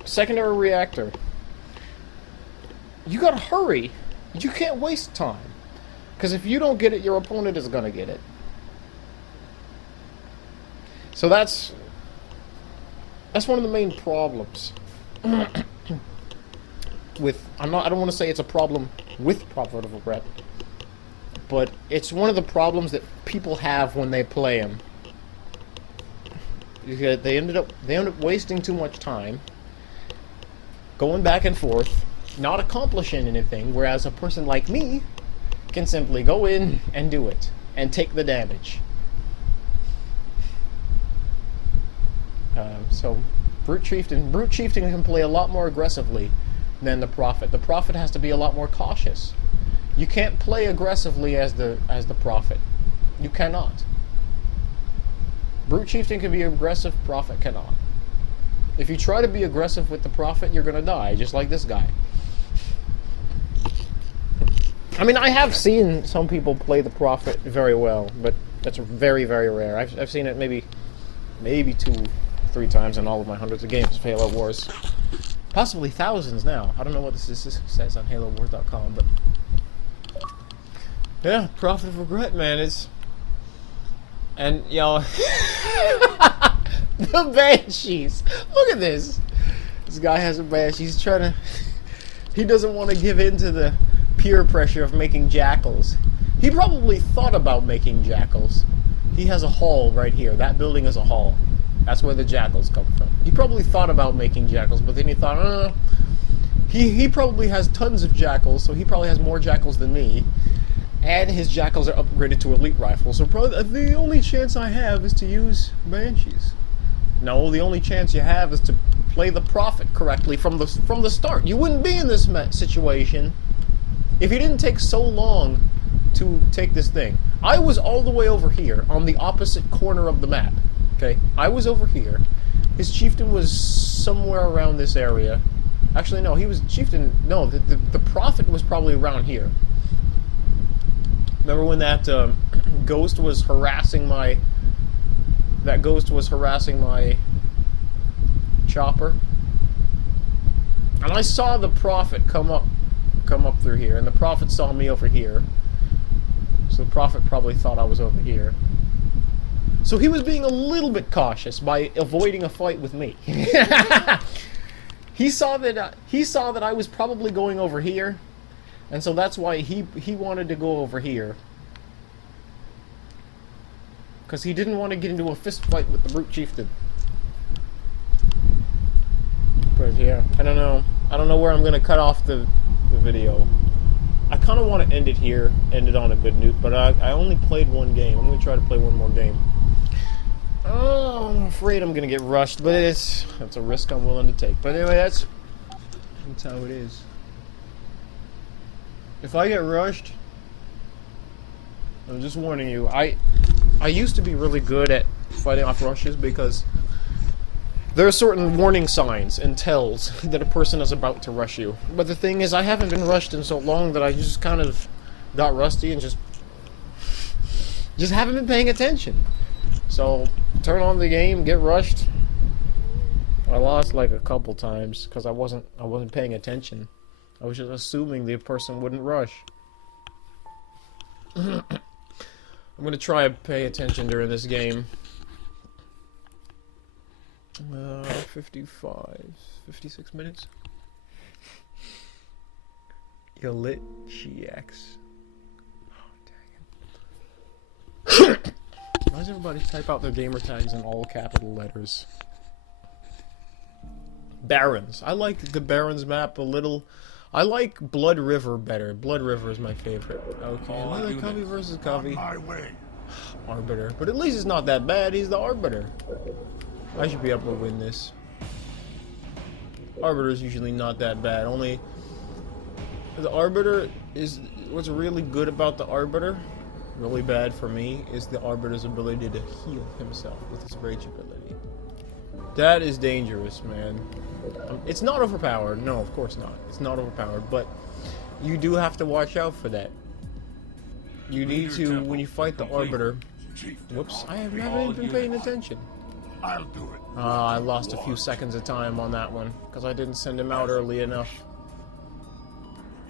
secondary reactor. You gotta hurry. You can't waste time. Because if you don't get it, your opponent is gonna get it. So that's one of the main problems. With I don't want to say it's a problem with Prophet of Regret, but it's one of the problems that people have when they play him. They end up wasting too much time, going back and forth, not accomplishing anything, whereas a person like me can simply go in and do it, and take the damage. So, Brute Chieftain can play a lot more aggressively than the Prophet. The Prophet has to be a lot more cautious. You can't play aggressively as the Prophet. You cannot. Brute Chieftain can be aggressive, Prophet cannot. If you try to be aggressive with the Prophet, you're gonna die, just like this guy. I mean, I have seen some people play the Prophet very well, but that's very, very rare. I've seen it maybe 2-3 times in all of my hundreds of games of Halo Wars. Possibly thousands now. I don't know what this says on HaloWars.com, but yeah, Prophet of Regret, man, is. And y'all, the Banshees. Look at this. This guy has a Banshee. He's trying to. He doesn't want to give in to the peer pressure of making jackals. He probably thought about making jackals. He has a hall right here. That building is a hall. That's where the jackals come from. He probably thought about making jackals, but then he thought, he probably has tons of jackals, so he probably has more jackals than me. And his jackals are upgraded to elite rifles, so probably the only chance I have is to use Banshees. No, the only chance you have is to play the Prophet correctly from the start. You wouldn't be in this situation if you didn't take so long to take this thing. I was all the way over here on the opposite corner of the map. Okay, I was over here. His Chieftain was somewhere around this area. Actually, no, he was Chieftain. No, the Prophet was probably around here. Remember when that ghost was harassing my? That ghost was harassing my chopper. And I saw the Prophet come up through here, and the Prophet saw me over here. So the Prophet probably thought I was over here. So he was being a little bit cautious by avoiding a fight with me. He saw that I was probably going over here, and so that's why he wanted to go over here. because he didn't want to get into a fist fight with the brute chieftain. But yeah, I don't know. I don't know where I'm gonna cut off the video. I kind of want to end it here, end it on a good note, but I only played one game. I'm gonna try to play one more game. Oh, I'm afraid I'm gonna get rushed, but that's a risk I'm willing to take. But anyway, that's how it is. If I get rushed, I'm just warning you. I used to be really good at fighting off rushes because there are certain warning signs and tells that a person is about to rush you. But the thing is, I haven't been rushed in so long that I just kind of got rusty and just haven't been paying attention. So, turn on the game, get rushed. I lost like a couple times because I wasn't paying attention. I was just assuming the person wouldn't rush. I'm gonna try to pay attention during this game. 56 minutes. You lit GX. Oh, dang it. Why does everybody type out their gamer tags in all capital letters? Barons. I like the Barons map a little. I like Blood River better. Blood River is my favorite. Okay, another Covie versus Covie. Arbiter. But at least it's not that bad. He's the Arbiter. I should be able to win this. Arbiter is usually not that bad. Only the Arbiter is what's really good about the Arbiter. Really bad for me is the Arbiter's ability to heal himself with his rage ability. That is dangerous, man. It's not overpowered. No, of course not. It's not overpowered, but you do have to watch out for that. You need to, when you fight the Arbiter. Whoops, I haven't even been paying attention. I'll do it. I lost a few seconds of time on that one because I didn't send him out early enough.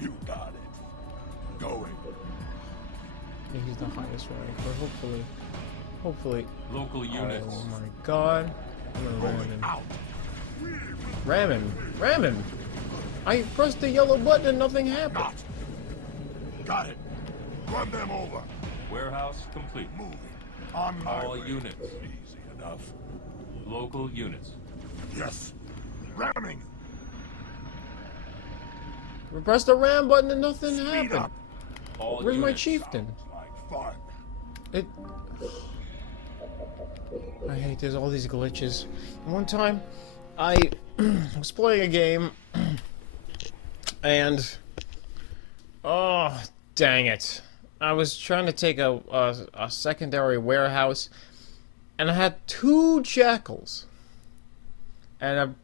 You got it. Going. He's the highest rank, but hopefully. Local units. Oh my god. I'm gonna ram him. Out. Ram him! I pressed the yellow button and nothing happened. Got it. Run them over. Warehouse complete. Moving. On my All way. units. Easy enough. Local units. Yes. Ramming. I pressed the ram button and nothing Speed happened. up. All Where's my units. chieftain? Like fun. It. I hate there's all these glitches. One time, I was playing a game, and oh dang it! I was trying to take a secondary warehouse, and I had 2 jackals, and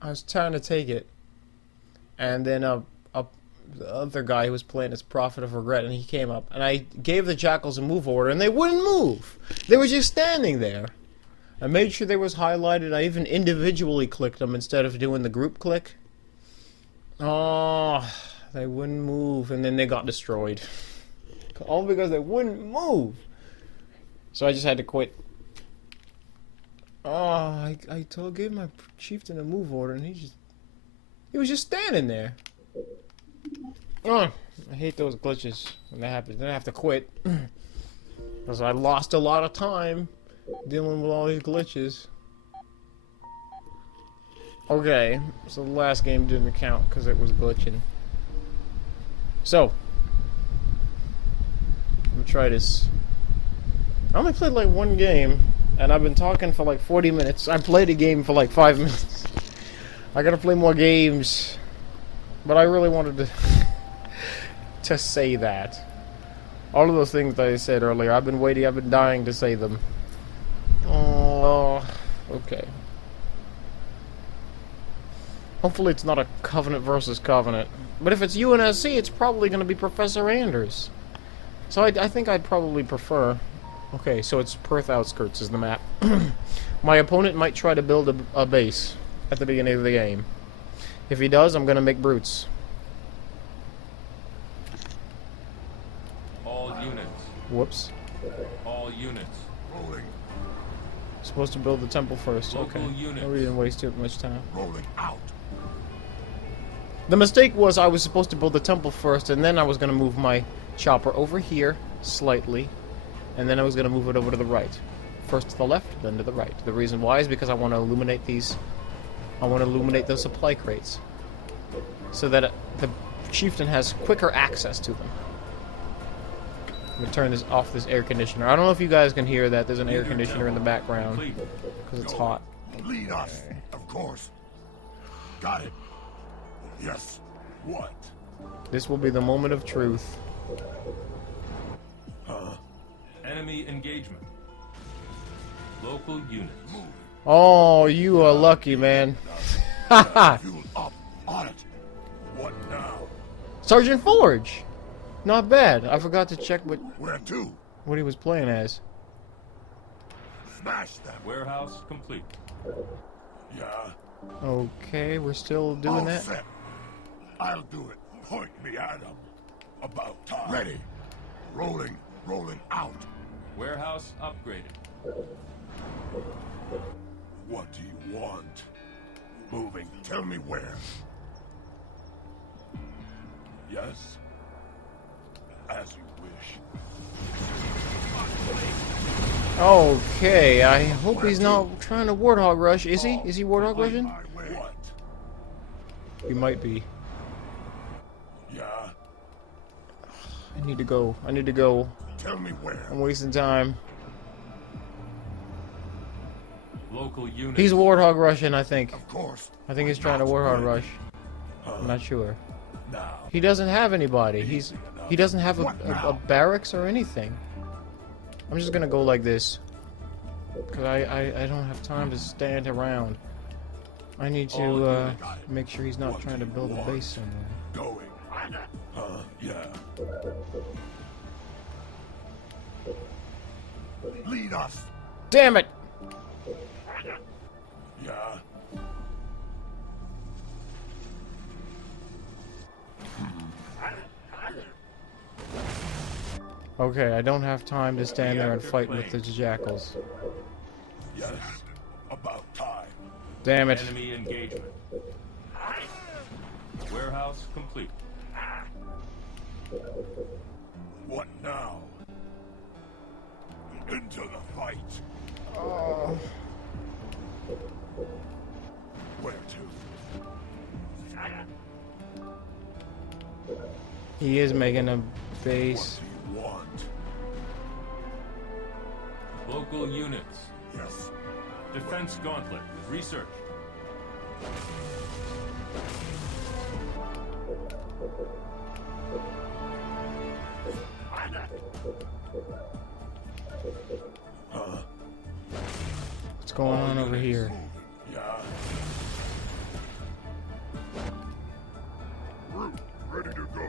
I was trying to take it, and then the other guy who was playing as Prophet of Regret, and he came up, and I gave the jackals a move order, and they wouldn't move. They were just standing there. I made sure they was highlighted. I even individually clicked them instead of doing the group click. Oh, they wouldn't move, and then they got destroyed. All because they wouldn't move. So I just had to quit. Oh, I gave my chieftain a move order, and he was just standing there. Oh, I hate those glitches when that happens. Then I have to quit because I lost a lot of time dealing with all these glitches. Okay, so the last game didn't count because it was glitching. So, I'm gonna try this. I only played like 1 game, and I've been talking for like 40 minutes. I played a game for like 5 minutes. I gotta play more games, but I really wanted to to say that. All of those things that I said earlier, I've been waiting, I've been dying to say them. Oh, okay. Hopefully it's not a Covenant versus Covenant. But if it's UNSC, it's probably going to be Professor Anders. So I think I'd probably prefer... Okay, so it's Perth Outskirts is the map. My opponent might try to build a base at the beginning of the game. If he does, I'm going to make brutes. All units. Whoops. All units. Rolling. Supposed to build the temple first. Local Okay. units. No reason to waste too much time. Rolling out. The mistake was I was supposed to build the temple first, and then I was going to move my chopper over here slightly, and then I was going to move it over to the right. First to the left, then to the right. The reason why is because I want to illuminate these. I want to illuminate those supply crates, so that the Chieftain has quicker access to them. I'm going to turn this off, this air conditioner. I don't know if you guys can hear that. There's an air conditioner in the background because it's hot. Lead us, of course. Got it. Yes. What? This will be the moment of truth. Enemy engagement. Local units. Oh, you are lucky, man. Haha. Fuel up on it. What now? Sergeant Forge. Not bad. I forgot to check Where to? what he was playing as. Smash them. Warehouse complete. Yeah. Okay, we're still doing All that. set. I'll do it. Point me at him. About time. Ready. Rolling. Rolling out. Warehouse upgraded. What do you want? Moving. Tell me where. Yes. As you wish. Okay, I hope he's not trying to Warthog rush. Is he? Is he Warthog rushing? My way. What? He might be. Yeah. I need to go. I need to go. Tell me where. I'm wasting time. Local units. He's Warthog rushing, I think. Of course. I think he's trying to Warthog rush. I'm not sure. Now. He doesn't have anybody. He doesn't have a barracks or anything. I'm just gonna go like this. Cause I don't have time to stand around. I need to make sure he's not trying to build a base somewhere. Going. Yeah. Lead us. Damn it! Yeah. Okay, I don't have time to stand there and fight with the jackals. Yes. About time. Damn it. Enemy engagement. Warehouse complete. What now? Into the fight. Oh. Where to? He is making a base. What do you want? Local units. Yes. Defense gauntlet. Research. What's going on over here? Yeah. Route ready to go.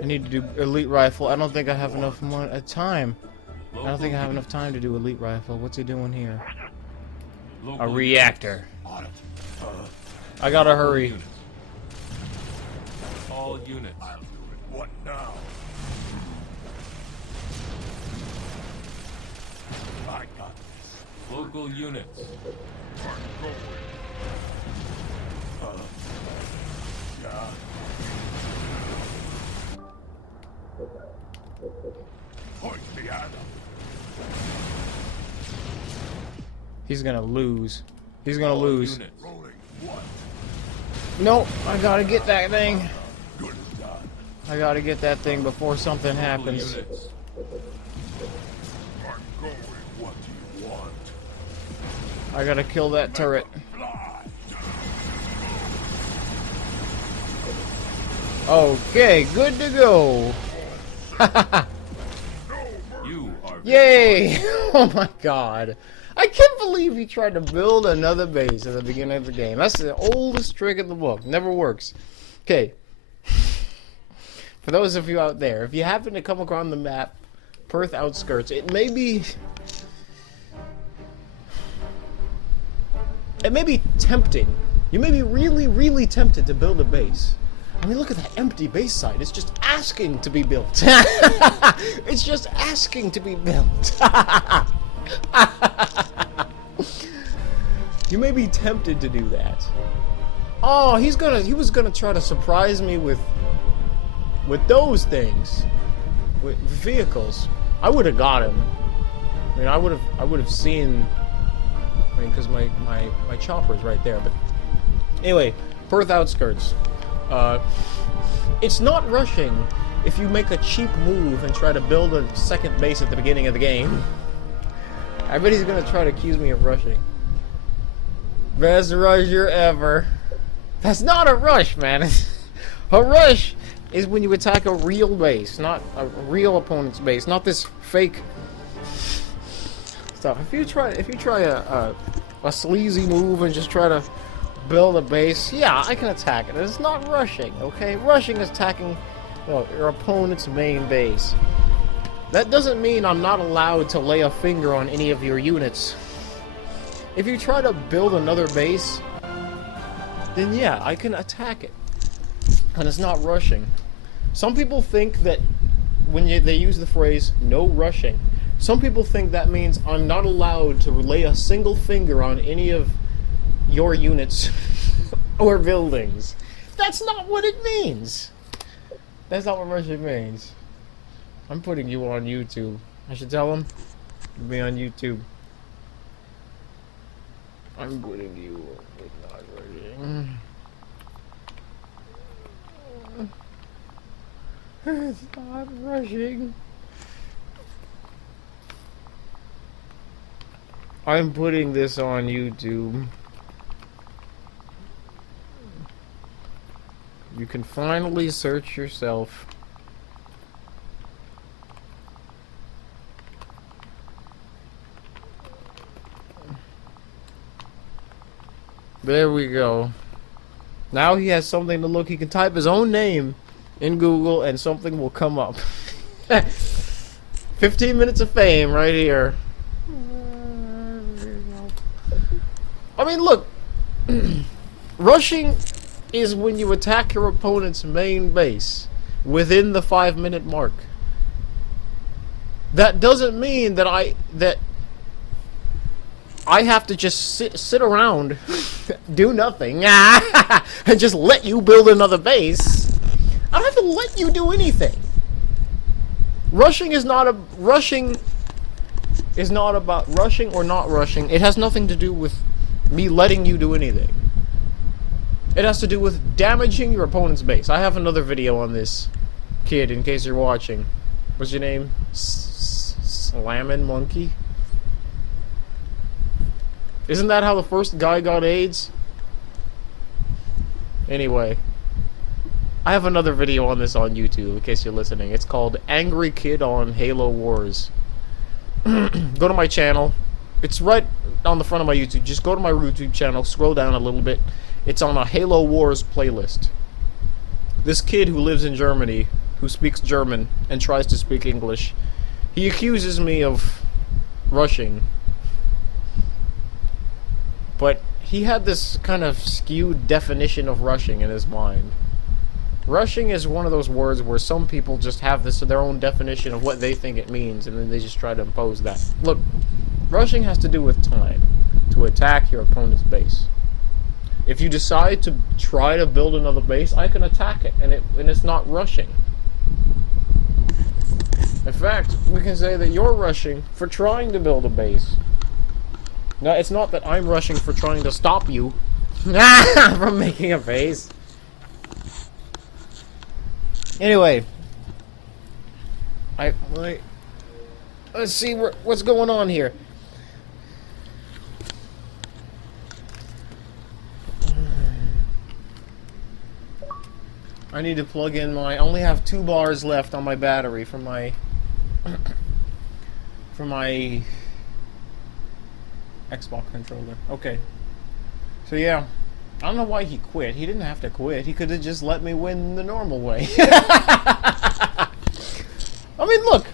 I need to do elite rifle. I don't think I have enough time. I don't think I have enough time to do elite rifle. What's he doing here? Local A reactor. On it. I gotta Local hurry. units. All units. I'll do it. What now? I got this. Local units. Yeah. Point me at him. He's gonna lose. He's gonna All lose. units. Rolling. What? Nope, I gotta get that thing. Good as done. I gotta get that thing before something Local happens. units. I'm going. What do you want? I gotta kill that turret. Fly. Okay, good to go. You are Yay! Oh my god. I can't believe he tried to build another base at the beginning of the game. That's the oldest trick in the book. Never works. Okay. For those of you out there, if you happen to come across the map, Perth Outskirts, it may be tempting. You may be really, really tempted to build a base. I mean, look at that empty base site. It's just asking to be built. It's just asking to be built. You may be tempted to do that. Oh, he was gonna try to surprise me with those things. with vehicles. I would have got him. I mean, I would have seen. I mean, because my chopper's right there. But anyway, Perth Outskirts. It's not rushing if you make a cheap move and try to build a second base at the beginning of the game. I bet he's gonna try to accuse me of rushing. Best rusher ever. That's not a rush, man. A rush is when you attack a real base, not a real opponent's base, not this fake stuff. If you try a sleazy move and just try to build a base, yeah, I can attack it. It's not rushing, okay? Rushing is attacking, you know, your opponent's main base. That doesn't mean I'm not allowed to lay a finger on any of your units. If you try to build another base, then yeah, I can attack it. And it's not rushing. Some people think that when they use the phrase, no rushing, some people think that means I'm not allowed to lay a single finger on any of your units or buildings. That's not what it means. That's not what rushing means. I'm putting you on YouTube. I should tell him to be on YouTube. I'm putting you with not rushing. It's not rushing. I'm putting this on YouTube. You can finally search yourself. There we go. Now he has something to look. He can type his own name in Google and something will come up. 15 minutes of fame right here. I mean, look. Rushing is when you attack your opponent's main base within the 5-minute mark. That doesn't mean that I have to just sit around, do nothing, and just let you build another base. I don't have to let you do anything. Rushing is not about rushing or not rushing. It has nothing to do with me letting you do anything. It has to do with damaging your opponent's base. I have another video on this, kid, in case you're watching. What's your name? Slammin' Monkey? Isn't that how the first guy got AIDS? Anyway, I have another video on this on YouTube, in case you're listening. It's called Angry Kid on Halo Wars. Go to my channel. It's right on the front of my YouTube. Just go to my YouTube channel, scroll down a little bit. It's on a Halo Wars playlist. This kid who lives in Germany, who speaks German and tries to speak English, he accuses me of rushing. But he had this kind of skewed definition of rushing in his mind. Rushing is one of those words where some people just have their own definition of what they think it means, and then they just try to impose that. Look, rushing has to do with time, to attack your opponent's base. If you decide to try to build another base, I can attack it, and it's not rushing. In fact, we can say that you're rushing for trying to build a base. Now, it's not that I'm rushing for trying to stop you from making a base. Anyway, let's see what's going on here. I need to plug in I only have 2 bars left on my battery from my Xbox controller. Okay. So yeah, I don't know why he quit. He didn't have to quit. He could have just let me win the normal way. I mean, look.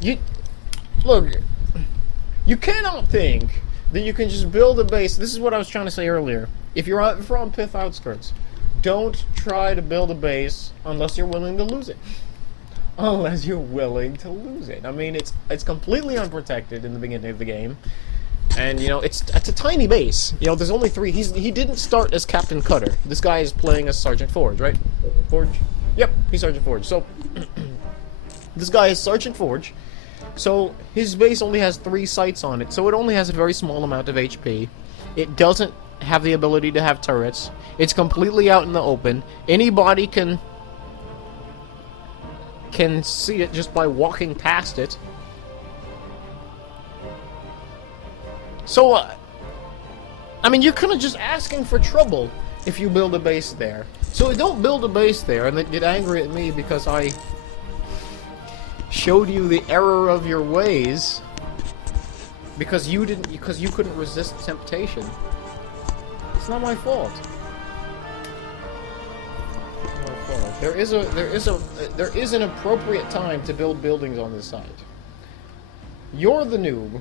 You cannot think that you can just build a base. This is what I was trying to say earlier. If you're on Pith Outskirts, don't try to build a base unless you're willing to lose it. Unless you're willing to lose it. I mean, it's completely unprotected in the beginning of the game. And, you know, it's a tiny base. You know, there's only 3. He didn't start as Captain Cutter. This guy is playing as Sergeant Forge, right? Forge? Yep, he's Sergeant Forge. So, This guy is Sergeant Forge, so his base only has 3 sights on it, so it only has a very small amount of HP. It doesn't have the ability to have turrets. It's completely out in the open. Anybody can see it just by walking past it. So, I mean, you're kind of just asking for trouble if you build a base there. So don't build a base there and then get angry at me because I showed you the error of your ways because you couldn't resist temptation. It's not my fault. It's not my fault. There is an appropriate time to build buildings on this site. You're the noob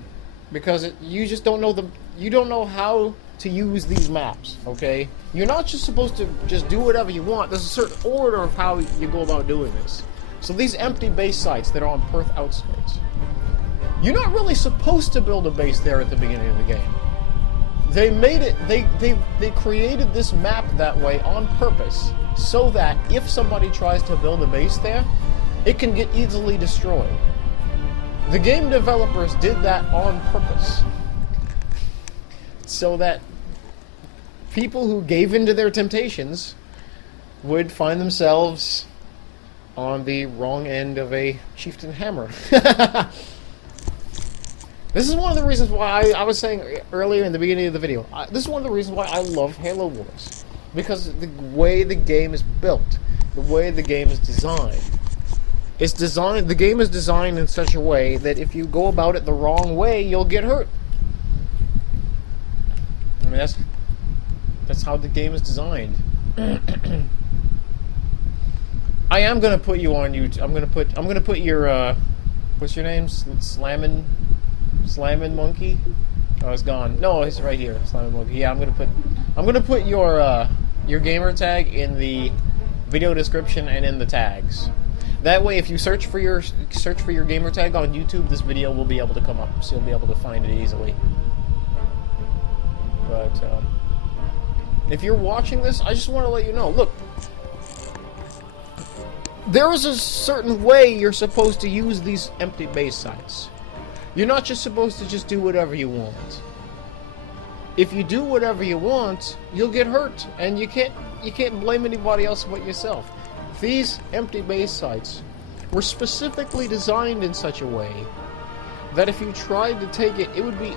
because you just don't know you don't know how to use these maps, okay? You're not just supposed to just do whatever you want. There's a certain order of how you go about doing this. So these empty base sites that are on Perth Outskirts, you're not really supposed to build a base there at the beginning of the game. They made it, they created this map that way on purpose so that if somebody tries to build a base there, it can get easily destroyed. The game developers did that on purpose so that people who gave in to their temptations would find themselves on the wrong end of a Chieftain hammer. This is one of the reasons why I was saying earlier in the beginning of the video, this is one of the reasons why I love Halo Wars. Because the way the game is built, the way the game is designed. The game is designed in such a way that if you go about it the wrong way, you'll get hurt. I mean, that's how the game is designed. I am gonna put you on YouTube. I'm gonna put your what's your name? Slammin' Monkey? Oh, it's gone. No, it's right here. Slammin' Monkey. Yeah, I'm gonna put your gamer tag in the video description and in the tags. That way, if you search for your gamer tag on YouTube, this video will be able to come up, so you'll be able to find it easily. But if you're watching this, I just want to let you know. Look, there is a certain way you're supposed to use these empty base sites. You're not just supposed to just do whatever you want. If you do whatever you want, you'll get hurt, and you can't blame anybody else but yourself. These empty base sites were specifically designed in such a way that if you tried to take it, it would be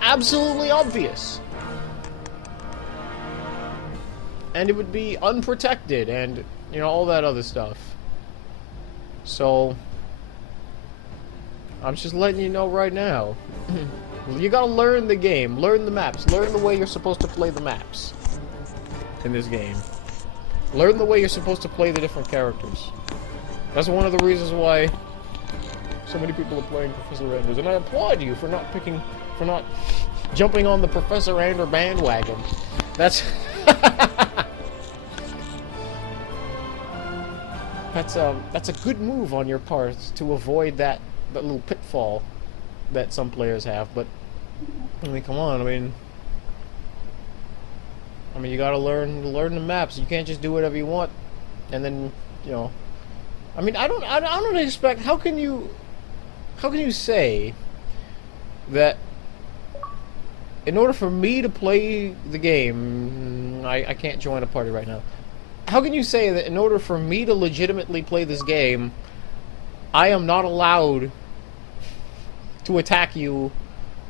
absolutely obvious. And it would be unprotected and, you know, all that other stuff. So, I'm just letting you know right now. You gotta learn the game, learn the maps, learn the way you're supposed to play the maps in this game. Learn the way you're supposed to play the different characters. That's one of the reasons why so many people are playing Professor Anders, and I applaud you for not jumping on the Professor Anders bandwagon. That's that's a good move on your part to avoid that little pitfall that some players have. But I mean, come on, I mean, you gotta learn the maps. You can't just do whatever you want, and then, you know. I mean, I don't expect. How can you say that in order for me to play the game, I can't join a party right now. How can you say that in order for me to legitimately play this game, I am not allowed to attack you,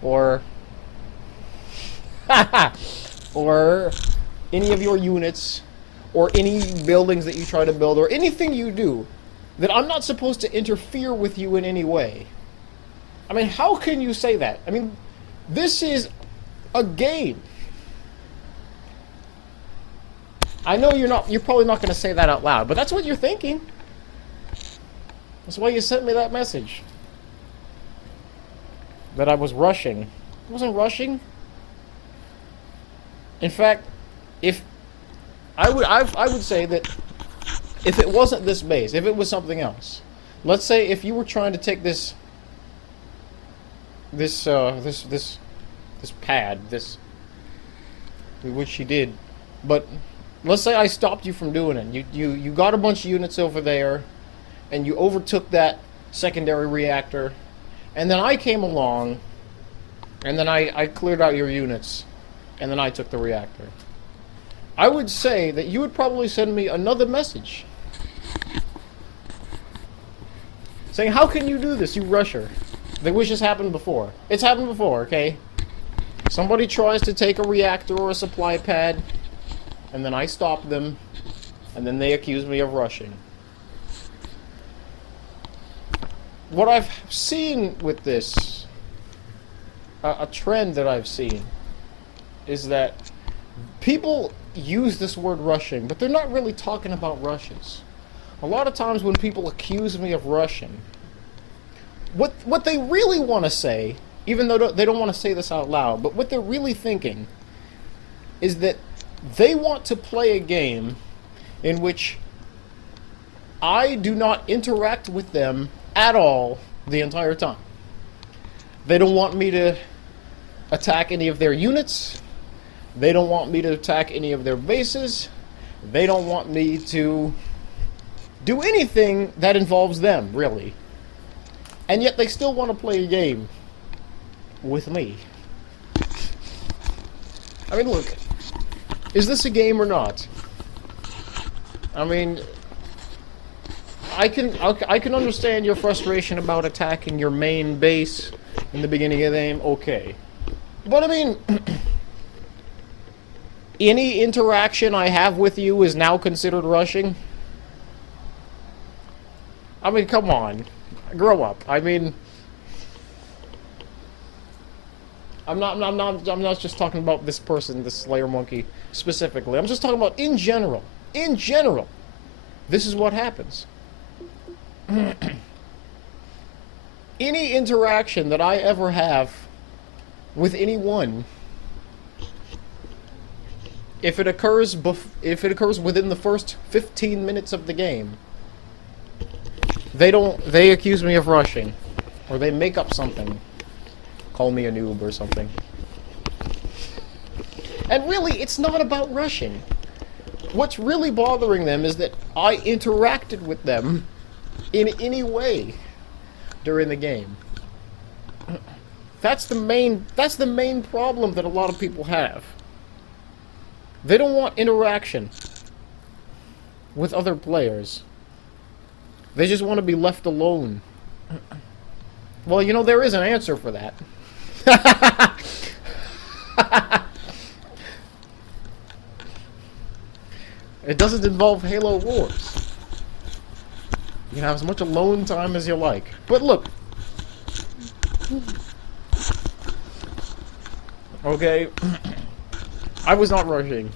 or or any of your units, or any buildings that you try to build, or anything you do, that I'm not supposed to interfere with you in any way? I mean, how can you say that? I mean, this is a game. I know you're probably not going to say that out loud, but that's what you're thinking. That's why you sent me that message. That I was rushing. I wasn't rushing. In fact, if I would say that if it wasn't this base, if it was something else, let's say if you were trying to take this pad, which you did, but let's say I stopped you from doing it. You got a bunch of units over there, and you overtook that secondary reactor, and then I came along, and then I cleared out your units, and then I took the reactor. I would say that you would probably send me another message saying, how can you do this, you rusher? They wish this happened before. It's happened before, okay? Somebody tries to take a reactor or a supply pad, and then I stop them, and then they accuse me of rushing. What I've seen with this, a trend that I've seen, is that people use this word rushing, but they're not really talking about rushes. A lot of times when people accuse me of rushing, what they really want to say, even though they don't want to say this out loud, but what they're really thinking is that they want to play a game in which I do not interact with them at all the entire time. They don't want me to attack any of their units. They don't want me to attack any of their bases. They don't want me to do anything that involves them, really. And yet they still want to play a game with me. I mean, look, is this a game or not? I mean, I can understand your frustration about attacking your main base in the beginning of the game, okay. But I mean, any interaction I have with you is now considered rushing? I mean, come on. Grow up. I mean, I'm not just talking about this person, this Slayer Monkey, specifically. I'm just talking about in general. In general. This is what happens. Any interaction that I ever have with anyone, if it occurs within the first 15 minutes of the game, they accuse me of rushing, or they make up something, call me a noob or something. And really, it's not about rushing. What's really bothering them is that I interacted with them in any way during the game. That's the main problem that a lot of people have. They don't want interaction with other players. They just want to be left alone. Well, you know, there is an answer for that. It doesn't involve Halo Wars. You can have as much alone time as you like. But look. Okay. I was not rushing.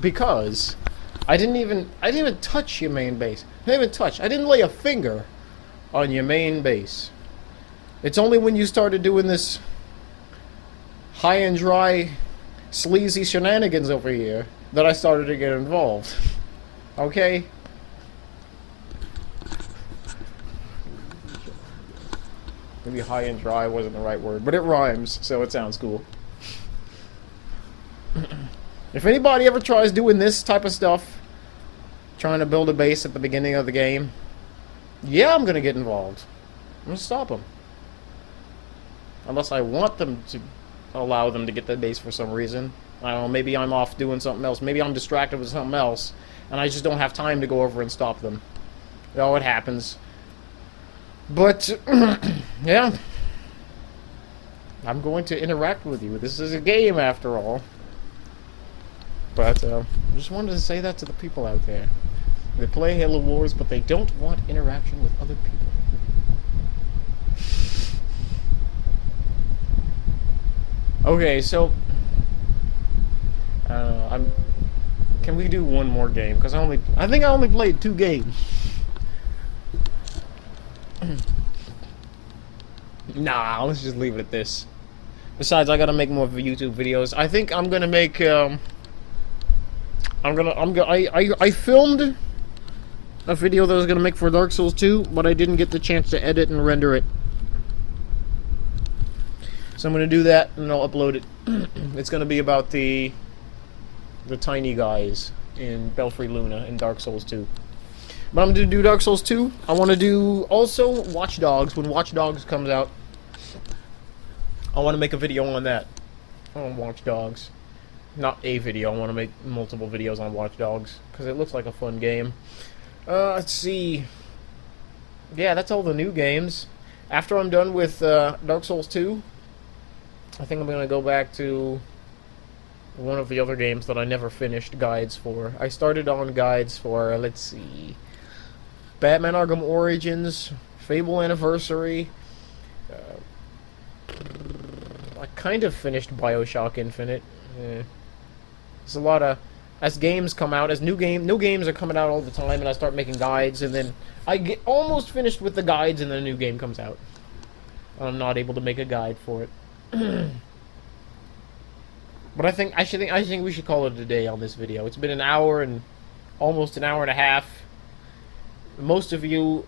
Because I didn't even touch your main base. I didn't lay a finger on your main base. It's only when you started doing this high and dry sleazy shenanigans over here that I started to get involved. Okay? Maybe high and dry wasn't the right word, but it rhymes, so it sounds cool. If anybody ever tries doing this type of stuff, trying to build a base at the beginning of the game, yeah, I'm gonna get involved. I'm gonna stop them. Unless I want them to allow them to get the base for some reason. I don't know, maybe I'm off doing something else. Maybe I'm distracted with something else, and I just don't have time to go over and stop them. Oh, it happens. But, yeah. I'm going to interact with you. This is a game, after all. But, I just wanted to say that to the people out there. They play Halo Wars, but they don't want interaction with other people. Okay, so... can we do one more game? Because I think I only played 2 games. Nah, let's just leave it at this. Besides, I gotta make more YouTube videos. I think I'm gonna make, I filmed a video that I was gonna make for Dark Souls 2, but I didn't get the chance to edit and render it. So I'm gonna do that, and I'll upload it. It's gonna be about the tiny guys in Belfry Luna in Dark Souls 2. But I'm gonna do Dark Souls 2. I want to do also Watch Dogs. When Watch Dogs comes out, I want to make a video on that. On Watch Dogs. Not a video, I want to make multiple videos on Watch Dogs. Because it looks like a fun game. Let's see. Yeah, that's all the new games. After I'm done with Dark Souls 2, I think I'm going to go back to one of the other games that I never finished guides for. I started on guides for, let's see, Batman Arkham Origins, Fable Anniversary. I kind of finished Bioshock Infinite. There's a lot of, as games come out, as new games are coming out all the time, and I start making guides, and then I get almost finished with the guides, and then a new game comes out. I'm not able to make a guide for it. But I think we should call it a day on this video. It's been an hour and almost an hour and a half. Most of you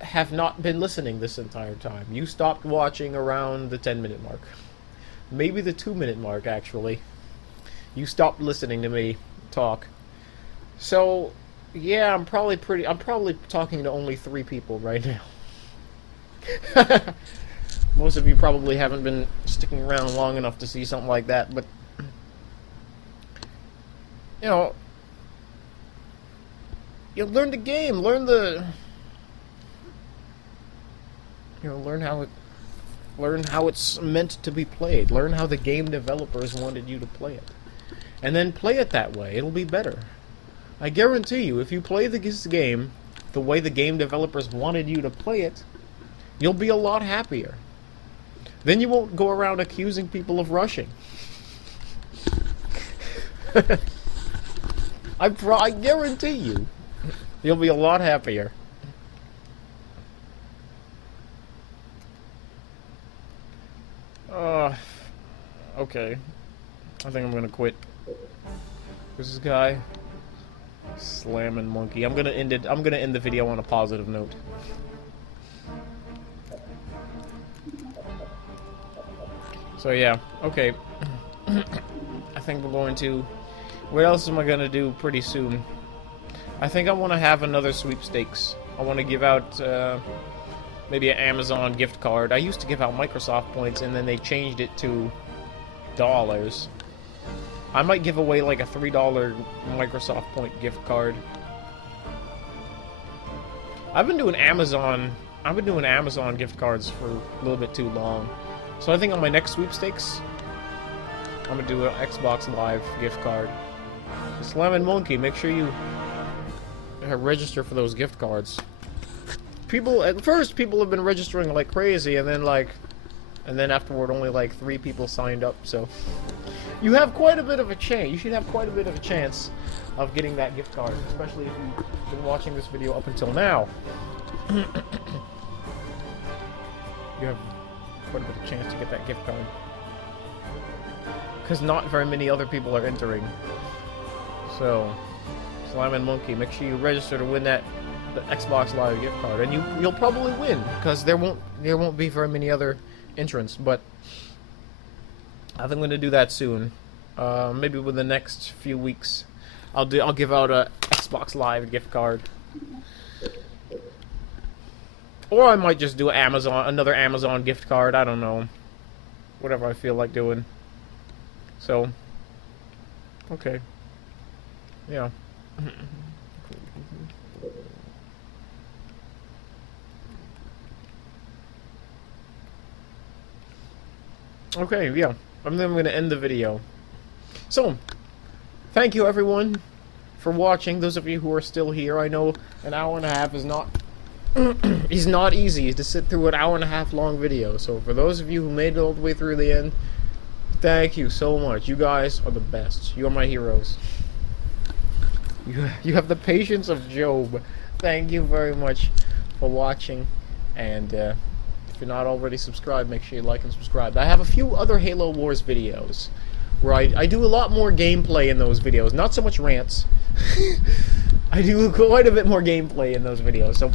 have not been listening this entire time. You stopped watching around the 10-minute mark. Maybe the 2-minute mark, actually. You stopped listening to me talk. So, yeah, I'm probably talking to only 3 people right now. Most of you probably haven't been sticking around long enough to see something like that, but you know, you learn the game, learn how it's meant to be played, learn how the game developers wanted you to play it, and then play it that way. It'll be better. I guarantee you, if you play this game the way the game developers wanted you to play it, you'll be a lot happier. Then you won't go around accusing people of rushing. I guarantee you, you'll be a lot happier. Okay. I think I'm gonna quit. Who's this guy? Slamming monkey. I'm gonna end the video on a positive note. So yeah, okay. I think we're going to... What else am I going to do pretty soon? I think I want to have another sweepstakes. I want to give out maybe an Amazon gift card. I used to give out Microsoft points, and then they changed it to dollars. I might give away like a $3 Microsoft point gift card. I've been doing Amazon gift cards for a little bit too long. So I think on my next sweepstakes, I'm gonna do an Xbox Live gift card. Slamming Monkey, make sure you register for those gift cards. At first, people have been registering like crazy, and then afterward, only like 3 people signed up. So you have quite a bit of a chance. You should have quite a bit of a chance of getting that gift card, especially if you've been watching this video up until now. You have quite a bit of chance to get that gift card, because not very many other people are entering. So, Slime and Monkey, make sure you register to win the Xbox Live gift card, and you'll probably win, because there won't be very many other entrants. But I think I'm gonna do that soon. Maybe within the next few weeks, I'll give out a Xbox Live gift card. Or I might just do another Amazon gift card, I don't know. Whatever I feel like doing. So, okay. Yeah. Okay, yeah. I'm then going to end the video. So, thank you everyone for watching. Those of you who are still here, I know an hour and a half is not it's not easy to sit through an hour and a half long video. So for those of you who made it all the way through the end, thank you so much. You guys are the best. You are my heroes. You have the patience of Job. Thank you very much for watching. And if you're not already subscribed, make sure you like and subscribe. I have a few other Halo Wars videos where I do a lot more gameplay in those videos. Not so much rants. I do quite a bit more gameplay in those videos. So,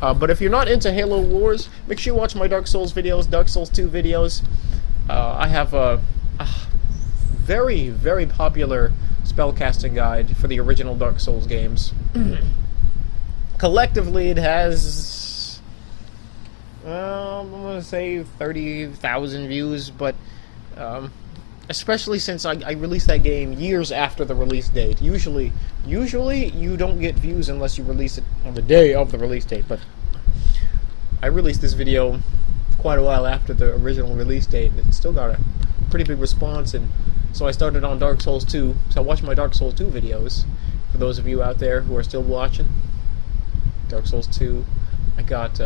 but if you're not into Halo Wars, make sure you watch my Dark Souls videos, Dark Souls 2 videos. I have a very, very popular spellcasting guide for the original Dark Souls games. collectively, it has, I'm gonna say 30,000 views, but especially since I released that game years after the release date. Usually you don't get views unless you release it on the day of the release date, but I released this video quite a while after the original release date, and it still got a pretty big response, and so I started on Dark Souls 2, so I watched my Dark Souls 2 videos. For those of you out there who are still watching, Dark Souls 2, I got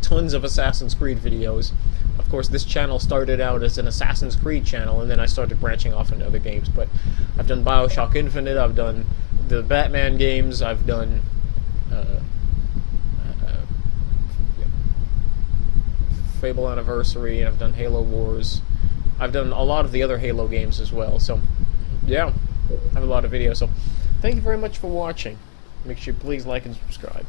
tons of Assassin's Creed videos. Of course, this channel started out as an Assassin's Creed channel, and then I started branching off into other games, but I've done Bioshock Infinite, I've done the Batman games, I've done Fable Anniversary, and I've done Halo Wars. I've done a lot of the other Halo games as well, so yeah, I have a lot of videos, so thank you very much for watching. Make sure you please like and subscribe.